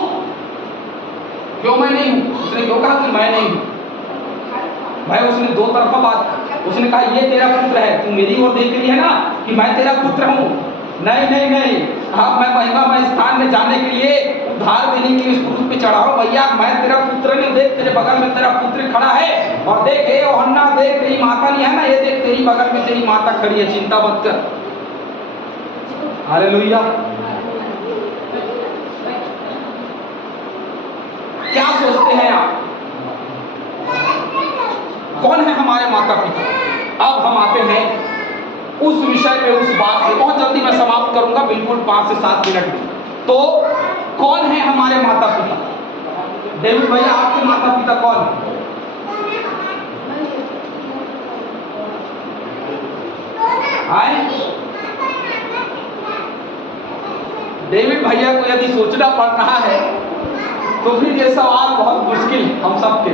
क्यों मैं नहीं हूं? उसने क्यों कहा कि मैं नहीं हूं? भाई उसने दो तरफा बात, उसने कहा ये तेरा पुत्र है, तू मेरी ओर देख रही है ना कि मैं तेरा पुत्र हूं। नहीं नहीं नहीं, अब मैं महिमा स्थान में जाने के लिए उद्धार देने के लिए इस क्रूस पे चढ़ा हूं। भैया मैं तेरा पुत्र नहीं, देख तेरे बगल में तेरा पुत्र खड़ा है, और देख ये यूहन्ना देख तेरी माता नहीं है ना, ये देख तेरी बगल में तेरी माता खड़ी है, चिंता मत कर। हालेलुया। क्या सोचते हैं आप? कौन है हमारे माता पिता? अब हम आते हैं उस विषय पे, उस बात पे। बहुत जल्दी मैं समाप्त करूंगा, बिल्कुल 5 से 7 मिनट में। तो कौन है हमारे माता पिता? डेविड भैया आपके माता पिता कौन है? आए? डेविड भैया को यदि सोचना पड़ रहा है तो फिर ये सवाल बहुत मुश्किल है हम सबके।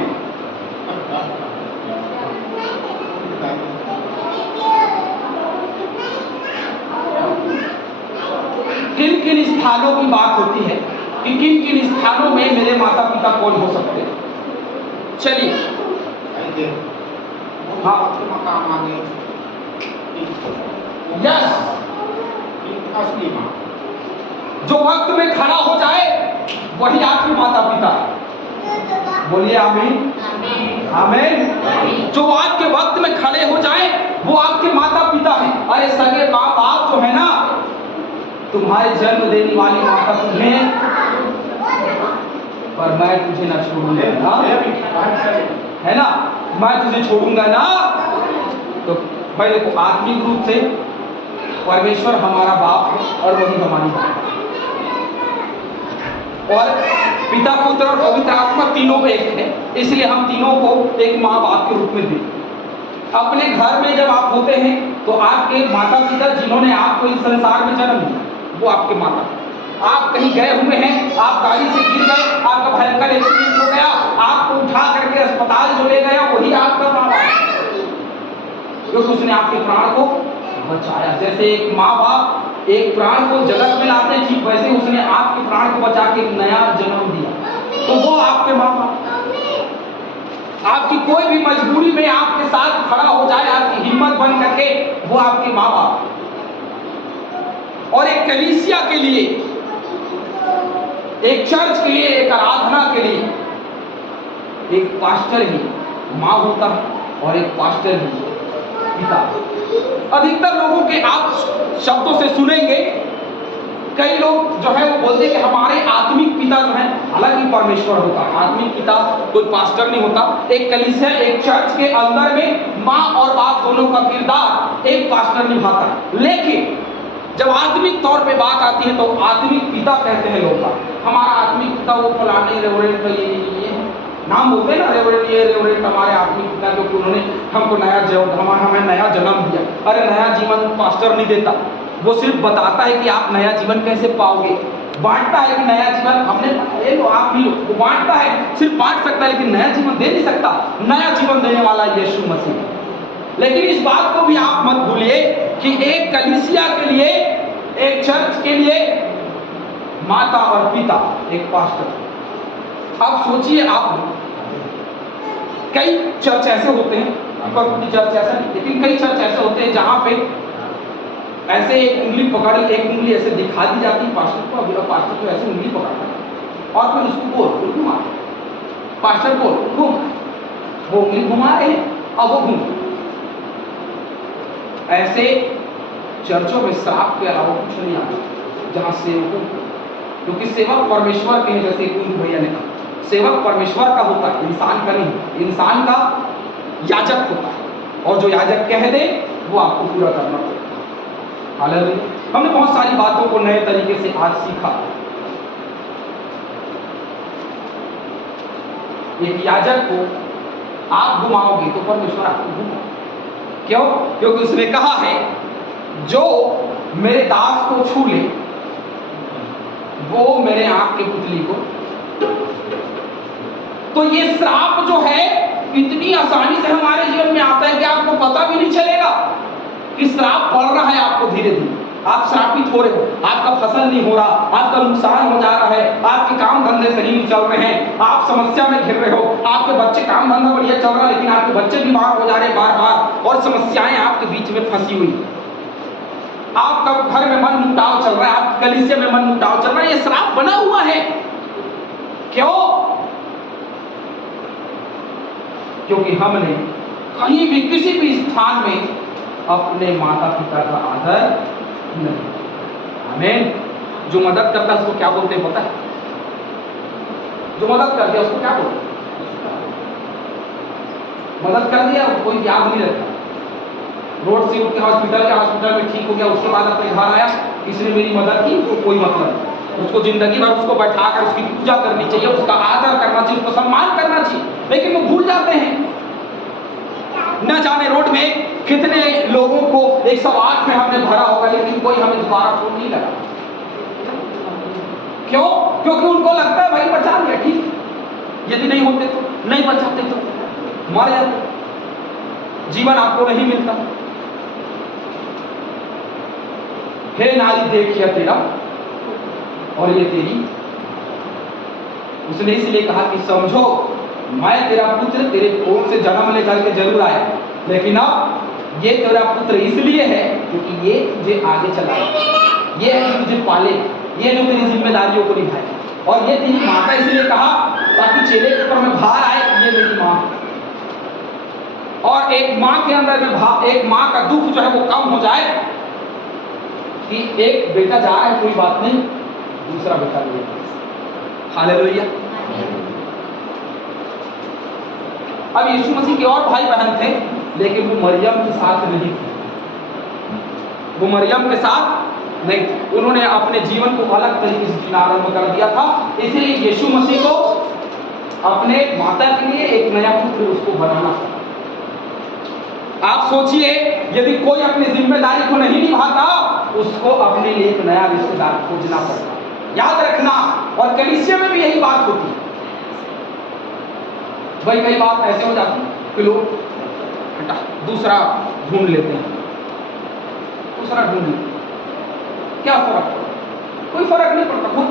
किन किन स्थानों की बात होती है कि किन किन स्थानों में मेरे माता पिता कौन हो सकते हैं? चलिए हाँ, यस, जो वक्त में खड़ा हो जाए वही आपके माता पिता है। बोलिए आमीन। आमीन। जो आपके वक्त में खड़े हो जाए वो आपके माता पिता हैं। अरे सगे माँ बाप जो है ना, तुम्हारे जन्म देने वाली माता तुम्हें, पर मैं तुझे ना छोड़ूंगा ना, है ना, मैं तुझे छोड़ूंगा ना। तो भाई देखो, आत्मिक रूप से परमेश्वर हमारा बाप है और वही हमारी माँ, और पिता पुत्र और पवित्र आत्मा तीनों एक है, इसलिए हम तीनों को एक माँ बाप के रूप में देखते। अपने घर में जब आप होते हैं तो आपके माता पिता जिन्होंने आपको इस संसार में जन्म दिया वो आपके माता। आप कहीं गए हुए हैं, आप गाड़ी से गिर गए, आपका भयंकर एक्सीडेंट हो गया, आपको उठा करके अस्पताल जो ले गया वही आपका माँ बाप, क्योंकि उसने आपके प्राण को बचाया। जैसे एक माँ बाप एक प्राण को जगत में लाते हैं, ठीक वैसे उसने आपके प्राण को बचा के एक नया जन्म दिया, तो वो आपके माँ बाप। आपकी कोई भी मजबूरी में आपके साथ खड़ा हो जाए, आपकी हिम्मत बन करके, वो आपके माँ बाप। और एक कलीसिया के लिए, एक चर्च के लिए, एक आराधना के लिए एक पास्टर ही माँ होता है और एक पास्टर ही पिता। अधिकतर लोगों के आप शब्दों से सुनेंगे, कई लोग जो है वो बोलते हैं कि हमारे आत्मिक पिता जो है, हालांकि परमेश्वर होता है, आत्मिक पिता कोई पास्टर नहीं होता। एक कलीसिया, एक चर्च के अंदर में माँ और बाप दोनों का किरदार एक पास्टर निभाता है। लेकिन जब आत्मिक तौर पे बात आती है तो आत्मिक पिता कहते हैं लोग, हमारा आत्मिक पिता वो फलाने रेवरेंड ये नाम बोलते हैं ना, रेवरेंड ये रेवरेंड हमारे आदमी पिता, क्योंकि उन्होंने हमको हमें नया जन्म दिया। अरे नया जीवन पास्टर नहीं देता, वो सिर्फ बताता है कि आप नया जीवन कैसे पाओगे, बांटता है कि नया जीवन हमने ये लो आप भी लो, वो बांटता है, सिर्फ बांट सकता है लेकिन नया जीवन दे नहीं सकता। नया जीवन देने वाला यीशु मसीह। लेकिन इस बात को भी आप मत भूलिए कि एक कलीसिया के लिए, एक चर्च के लिए माता और पिता एक पास्टर। अब सोचिए, आप कई चर्च ऐसे होते हैं, चर्च ऐसा नहीं, लेकिन कई चर्च ऐसे होते हैं जहां पे ऐसे एक उंगली पकड़, एक उंगली ऐसे दिखा दी जाती पास्टर को, अभी पास्टर को ऐसे उंगली पकड़ता है और फिर उसको बोल घुमा, पास्टर बोल घूम, वो उंगली घुमा रहे हैं और वो घूम। ऐसे चर्चों में श्राप के अलावा कुछ नहीं आता, जहां सेवकों को, क्योंकि सेवक परमेश्वर के हैं, जैसे कुंद भैया ने कहा, सेवक परमेश्वर का होता है, इंसान का नहीं। इंसान का याजक होता है और जो याजक कह दे वो आपको पूरा करना पड़ेगा। हालेलुया। हमने बहुत सारी बातों को नए तरीके से आज सीखा। एक याजक को आप घुमाओगे तो परमेश्वर आपको घुमाओगे। क्यों? क्योंकि उसने कहा है जो मेरे दास को छू ले वो मेरे आंख के पुतली को। तो ये श्राप जो है इतनी आसानी से हमारे जीवन में आता है कि आपको पता भी नहीं चलेगा कि श्राप पड़ रहा है आपको। धीरे धीरे आप श्रापित हो रहे हो, आपका फसल नहीं हो रहा, आपका नुकसान हो जा रहा है, आपके काम धंधे सही नहीं चल रहे हैं, आप समस्या में घिर रहे हो, आपके बच्चे काम धंधा बढ़िया चल रहा है लेकिन आपके बच्चे बीमार हो जा रहे हैं बार बार, और समस्याएं आपके बीच में फंसी हुई। आपका घर में मन मुटाव चल रहा है, आपके कलीसिया में मन मुटाव चल रहा है, ये श्राप बना हुआ है। क्यों? क्योंकि हमने कहीं भी किसी भी स्थान में अपने माता पिता का आदर नहीं। आमीन। जो मदद करता है उसको क्या बोलते हैं पता है? जो मदद कर दिया उसको क्या बोलते हैं? मदद कर दिया, कोई याद नहीं रहता। रोड से उठ के हॉस्पिटल में ठीक हो गया, उसके बाद अपने घर आया, किसी ने मेरी मदद की, उसको कोई मतलब नहीं। उसको जिंदगी भर उसको बैठाकर उसकी पूजा करनी चाहिए, उसका आदर करना चाहिए, उसको सम्मान करना चाहिए, लेकिन वो भूल जाते हैं। न जाने रोड में कितने लोगों को 108 में हमने भरा होगा लेकिन कोई हमें दोबारा फोन नहीं लगा। क्यों? क्योंकि उनको लगता है भाई बचा लिया, ठीक, यदि नहीं होते तो, नहीं बचाते तो मर जाते, जीवन आपको नहीं मिलता। हे नारी देख यह तेरा और ये तेरी। उसने इसलिए कहा कि समझो मैं तेरा पुत्र तेरे कोल से जन्म लेकर के जरूर आया, लेकिन अब ये तेरा पुत्र इसलिए है क्योंकि ये तुझे आगे चलाए, ये है जो तुझे पाले, ये जो तेरी जिम्मेदारियों को निभाए। और ये तेरी माँ का इसलिए कहा ताकि चेले के ऊपर में भार आए, ये मेरी माँ। और एक माँ के अंदर में एक माँ का दुख जो है वो कम हो जाए कि एक बेटा जा रहा है कोई बात नहीं, दूसरा बेटा ले। हालेलुया। अब यीशु मसीह के और भाई बहन थे लेकिन वो मरियम के साथ नहीं थे, वो मरियम के साथ नहीं थे। उन्होंने अपने जीवन को अलग तरीके से जीना आरंभ कर दिया था। इसलिए यीशु मसीह को अपने माता के लिए एक नया पुत्र उसको बनाना था। आप सोचिए यदि कोई अपनी जिम्मेदारी को नहीं निभाता उसको अपने लिए एक नया रिश्तेदार खोजना पड़ता। याद रखना, और कलीसिया में भी यही बात होती है भाई। कई बात ऐसे हो जाती कि लोग हटा दूसरा ढूंढ लेते हैं, दूसरा ढूंढ लेते हैं, क्या फर्क? कोई फर्क नहीं पड़ता खुद।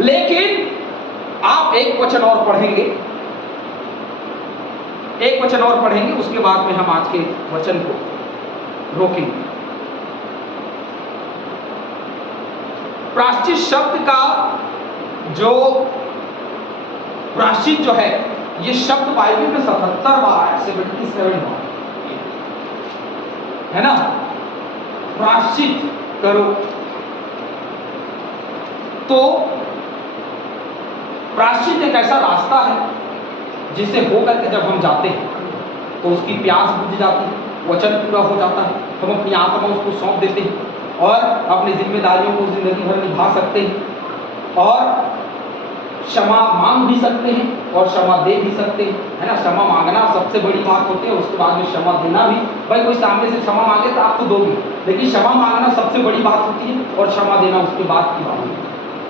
लेकिन आप एक वचन और पढ़ेंगे, एक वचन और पढ़ेंगे, उसके बाद में हम आज के वचन को रोकेंगे। प्रायश्चित शब्द का जो प्रायश्चित जो है ये शब्द बाइबल में 77 बार है, 77 बार है ना। प्रायश्चित करो, तो प्रायश्चित एक ऐसा रास्ता है जिसे होकर के जब हम जाते हैं तो उसकी प्यास बुझ जाती है, वचन पूरा हो जाता है, हम अपनी आत्मा उसको सौंप देते हैं और अपनी जिम्मेदारियों को जिंदगी भर निभा सकते हैं। और क्षमा मांग भी सकते हैं और क्षमा दे भी सकते हैं, है ना। क्षमा मांगना सबसे बड़ी बात होती है, उसके बाद में क्षमा देना भी। भाई कोई सामने से क्षमा मांगे तो आप तो दोगे, लेकिन क्षमा मांगना सबसे बड़ी बात होती है और क्षमा देना उसके बाद की बात होती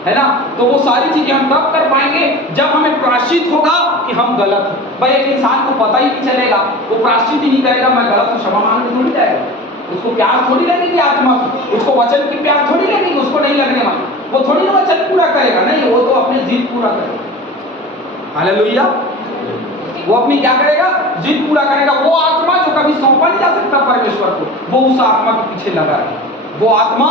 है ना। तो वो सारी चीजें हम तब कर पाएंगे जब हमें प्रायश्चित होगा कि हम गलत हैं। भाई एक इंसान को पता ही नहीं चलेगा, वो प्रायश्चित ही नहीं करेगा, मैं गलत हूँ, क्षमा मांगने थोड़ी जाएगा। उसको प्यास थोड़ी लगेगी आत्मा को, उसको वचन की प्यास थोड़ी लगेगी, उसको नहीं लगने वाली, वो थोड़ी ना वचन पूरा करेगा, नहीं, वो तो अपनी जिद पूरा करेगा। हालेलुया। वो अपनी क्या करेगा? जिद पूरा करेगा। वो आत्मा जो कभी सौंपा नहीं जा सकता परमेश्वर को, वो उस आत्मा के पीछे लगा है। वो आत्मा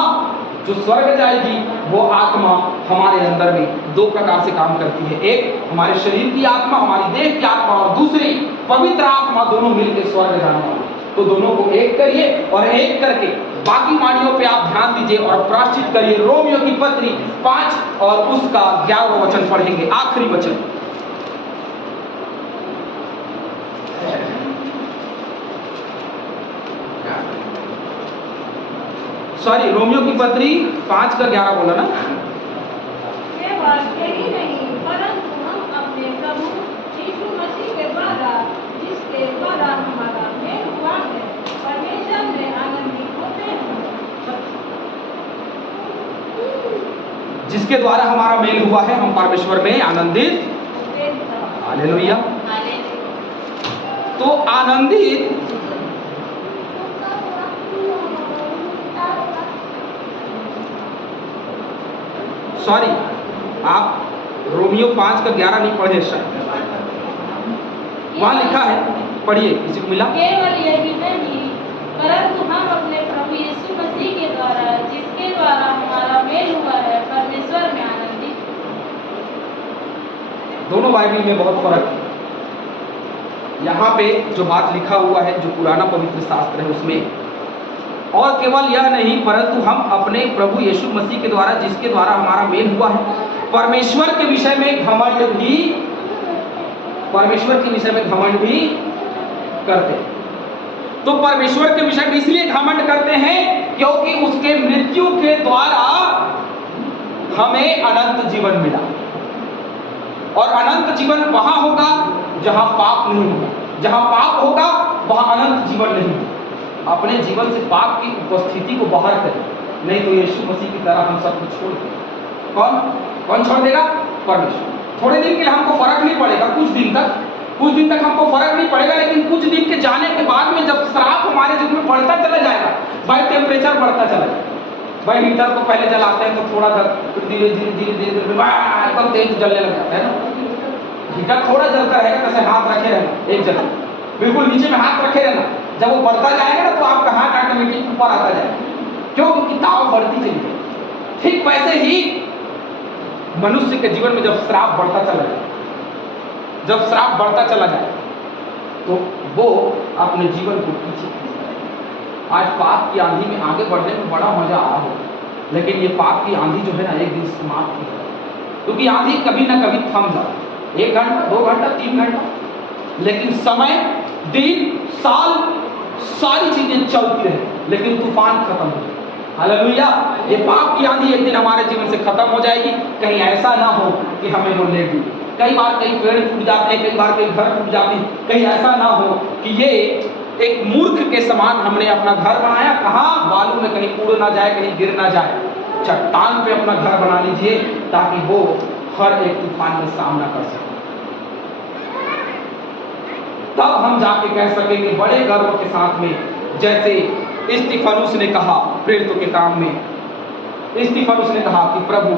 जो स्वर्ग जाएगी, वो आत्मा हमारे अंदर में दो प्रकार से काम करती है। एक हमारे शरीर की आत्मा, हमारी देह की आत्मा, और दूसरी पवित्र आत्मा, दोनों मिलकर स्वर्ग जाने वाली। तो दोनों को एक करिए और एक करके बाकी वाणियों पे आप ध्यान दीजिए और प्रायश्चित करिए। रोमियो की पत्री 5 और उसका 11वां वचन पढ़ेंगे, आखिरी वचन। सॉरी, रोमियो की पत्री 5 का 11 बोला ना। केवल यही नहीं, परंतु हम अपने प्रभु यीशु मसीह के द्वारा, जिसके द्वारा हमारा मेल हुआ है, परमेश्वर में आनंदित होते हैं। जिसके द्वारा हमारा मेल हुआ है, हम परमेश्वर में आनंदित। हालेलुया। तो आनंदित सॉरी, आप रोमियो 5 का 11 नहीं पढ़े शायद, वहां लिखा है, पढ़िए, किसी को मिला? केवल यही नहीं, परंतु हम अपने प्रभु यीशु मसीह के द्वारा, जिसके द्वारा हमारा मेल हुआ है, परमेश्वर में आनंदित। दोनों बाइबल में बहुत फर्क है। यहाँ पे जो बात लिखा हुआ है, जो पुराना पवित्र शास्त्र है उसमें, और केवल यह नहीं, परंतु हम अपने प्रभु यीशु मसीह के द्वारा, जिसके द्वारा हमारा मेल हुआ है, परमेश्वर के विषय में घमंड भी, परमेश्वर के विषय में घमंड भी करते हैं। तो परमेश्वर के विषय में इसलिए घमंड करते हैं क्योंकि उसके मृत्यु के द्वारा हमें अनंत जीवन मिला। और अनंत जीवन वहां होगा जहां पाप नहीं होगा। जहां पाप होगा वहां अनंत जीवन नहीं होगा। अपने जीवन से पाप की उपस्थिति को बाहर करें, नहीं तो यीशु मसीह की तरह हम सब कुछ छोड़ दें। कौन छोड़ देगा? परमेश्वर। थोड़े दिन के लिए हमको फर्क नहीं पड़ेगा, कुछ दिन तक हमको फर्क नहीं पड़ेगा, लेकिन कुछ दिन के जाने के बाद में जब श्राप हमारे जीवन में बढ़ता चला जाएगा, भाई टेम्परेचर बढ़ता चला जाएगा। भाई हीटर को पहले जलाते हैं तो थोड़ा फिर धीरे धीरे एकदम तेज जलने लग जाता है ना। हीटर थोड़ा जलता रहेगा, कैसे हाथ रखे रहना एक जगह, बिल्कुल नीचे में हाथ रखे रहना। जब वो बढ़ता जाएगा ना तो आपका हाथ ऑटोमेटिक ऊपर आता जाएगा, क्यों? क्योंकि ताव बढ़ती चली जाए। ठीक वैसे ही मनुष्य के जीवन में जब श्राप बढ़ता चला जाए, तो वो अपने जीवन को पीछे खींचता है। आज पाप की आंधी में आगे बढ़ने में बड़ा मजा आ रहा हो, लेकिन ये पाप की आंधी जो है ना, एक दिन समाप्त हो जाए, क्योंकि आंधी कभी ना कभी थम जाए। 1 घंटा, 2 घंटा, 3 घंटा, लेकिन समय, दिन, साल, सारी चीजें चलती रहे, लेकिन तूफान खत्म हो जाए। हालेलुया। ये पाप की आंधी एक दिन हमारे जीवन से खत्म हो जाएगी। कहीं ऐसा ना हो कि हमें वो ले ली। कई बार कई पेड़ टूट जाते हैं, कई बार कई घर टूट जाते हैं। कहीं ऐसा ना हो कि ये एक मूर्ख के समान हमने अपना घर बनाया, कहाँ? बालू में, कहीं उड़ ना जाए, कहीं गिर ना जाए। चट्टान पे अपना घर बना लीजिए ताकि वो हर एक तूफान में सामना कर सके। तब हम जाके कह सकेंगे बड़े गर्व के साथ में, जैसे स्तिफनुस ने कहा प्रेरितों के काम में। स्तिफनुस ने कहा कि प्रभु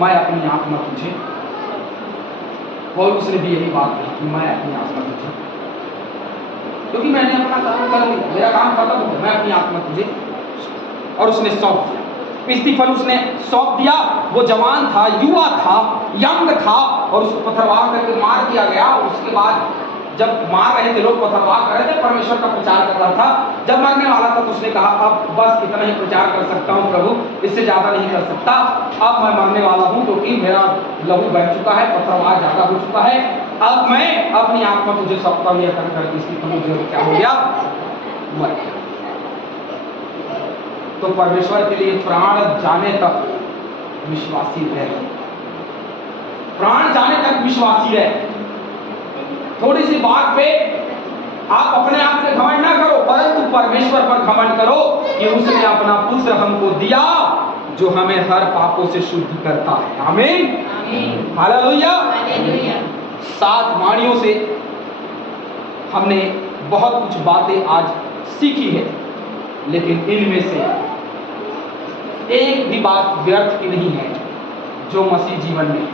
मैं अपनी आत्मा तुझे, पौलुस ने भी यही बात कही कि मैं अपनी आत्मा तुझे, क्योंकि मैंने अपना काम कर लिया, मेरा काम खत्म हो गया, मैं अपनी आत्मा तुझे। और उसने सौंप दिया। स्तिफनुस ने सौंप दिया। वो जवान था, युवा था, यंग था, और उसको पथरवाह करके मार दिया गया। उसके बाद जब मार रहे थे लोग, पथरवाह कर रहे थे, परमेश्वर का प्रचार कर रहा था। जब मरने वाला था तो उसने कहा अब बस इतना ही प्रचार कर सकता हूँ प्रभु, इससे ज्यादा नहीं कर सकता। अब मैं मरने वाला हूँ क्योंकि मेरा लहू बह चुका है, पथरवाह ज्यादा हो चुका है। अब मैं अपनी आत्मा तुझे सौंपता हूँ। यह करके स्तिफनुस क्या हो गया? मर गया। तो परमेश्वर के लिए प्राण जाने तक विश्वासी रहे। प्राण जाने तक विश्वासी रहे। थोड़ी सी बात पे आप अपने आप पे घमंड ना करो, परंतु परमेश्वर पर घमंड करो कि उसने अपना पुत्र हमको दिया जो हमें हर पापों से शुद्ध करता है। आमीन, आमीन, हालेलुया। हालेलुया। 7 वाणियों से हमने बहुत कुछ बातें आज सीखी है, लेकिन इनमें से एक भी बात व्यर्थ की नहीं है जो मसीह जीवन में है।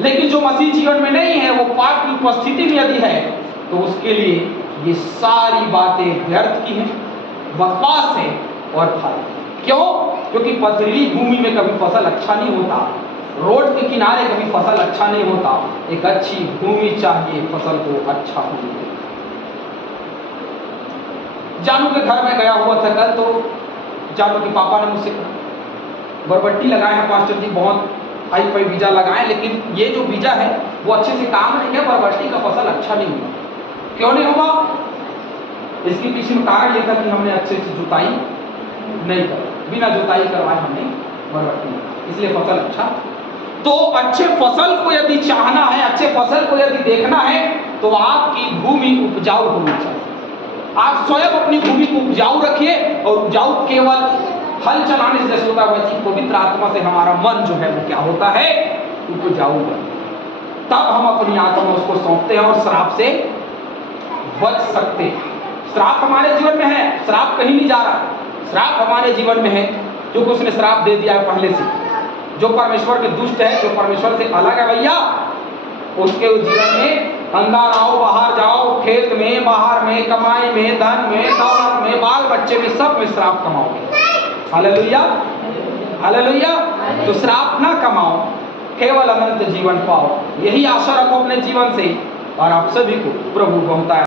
लेकिन जो मसीह जीवन में नहीं है, वो पाप की उपस्थिति में यदि है, तो उसके लिए ये सारी बातें व्यर्थ की हैं, बकवास है और फल। क्यों? क्योंकि पथरीली भूमि में कभी फसल अच्छा नहीं होता, रोड के किनारे कभी फसल अच्छा नहीं होता। एक अच्छी भूमि चाहिए फसल को अच्छा होने के लिए। जानू के घर में गया हुआ था कल, तो जानू के पापा ने मुझसे कहा बरबट्टी लगाए हैं पास्टर जी, बहुत हाई फाई बीजा लगाए, लेकिन ये जो बीजा है वो अच्छे से काम नहीं है, बरबट्टी का फसल अच्छा नहीं हुआ। क्यों नहीं हुआ? इसके पीछे में कारण ये था कि हमने अच्छे से जुताई नहीं कर, बिना जुताई करवाए हमने बरबट्टी, इसलिए फसल अच्छा। तो अच्छे फसल को यदि चाहना है, अच्छे फसल को यदि देखना है, तो आपकी भूमि उपजाऊ होनी चाहिए। आप स्वयं अपनी भूमि को उपजाऊ रखिए, और उपजाऊ केवल हल चलाने से जैसे होता है, वैसे पवित्र आत्मा से हमारा मन जो है वो क्या होता है, उपजाऊ बनता है। तब हम अपनी आत्मा उसको सौंपते हैं और श्राप से बच सकते हैं। श्राप हमारे जीवन में है, श्राप कहीं नहीं जा रहा। श्राप हमारे जीवन में है क्योंकि उसने श्राप दे दिया है पहले से। जो परमेश्वर के दुष्ट है, जो परमेश्वर से अलग है भैया, उसके जीवन में अंदर आओ बाहर जाओ, खेत में बाहर में, कमाई में, धन में, दौलत में, बाल बच्चे में, सब में श्राप कमाओगे। Hallelujah, hallelujah. तो श्राप ना कमाओ, केवल अनंत जीवन पाओ। यही आशा रखो अपने जीवन से, और आप सभी को प्रभु बहुतायत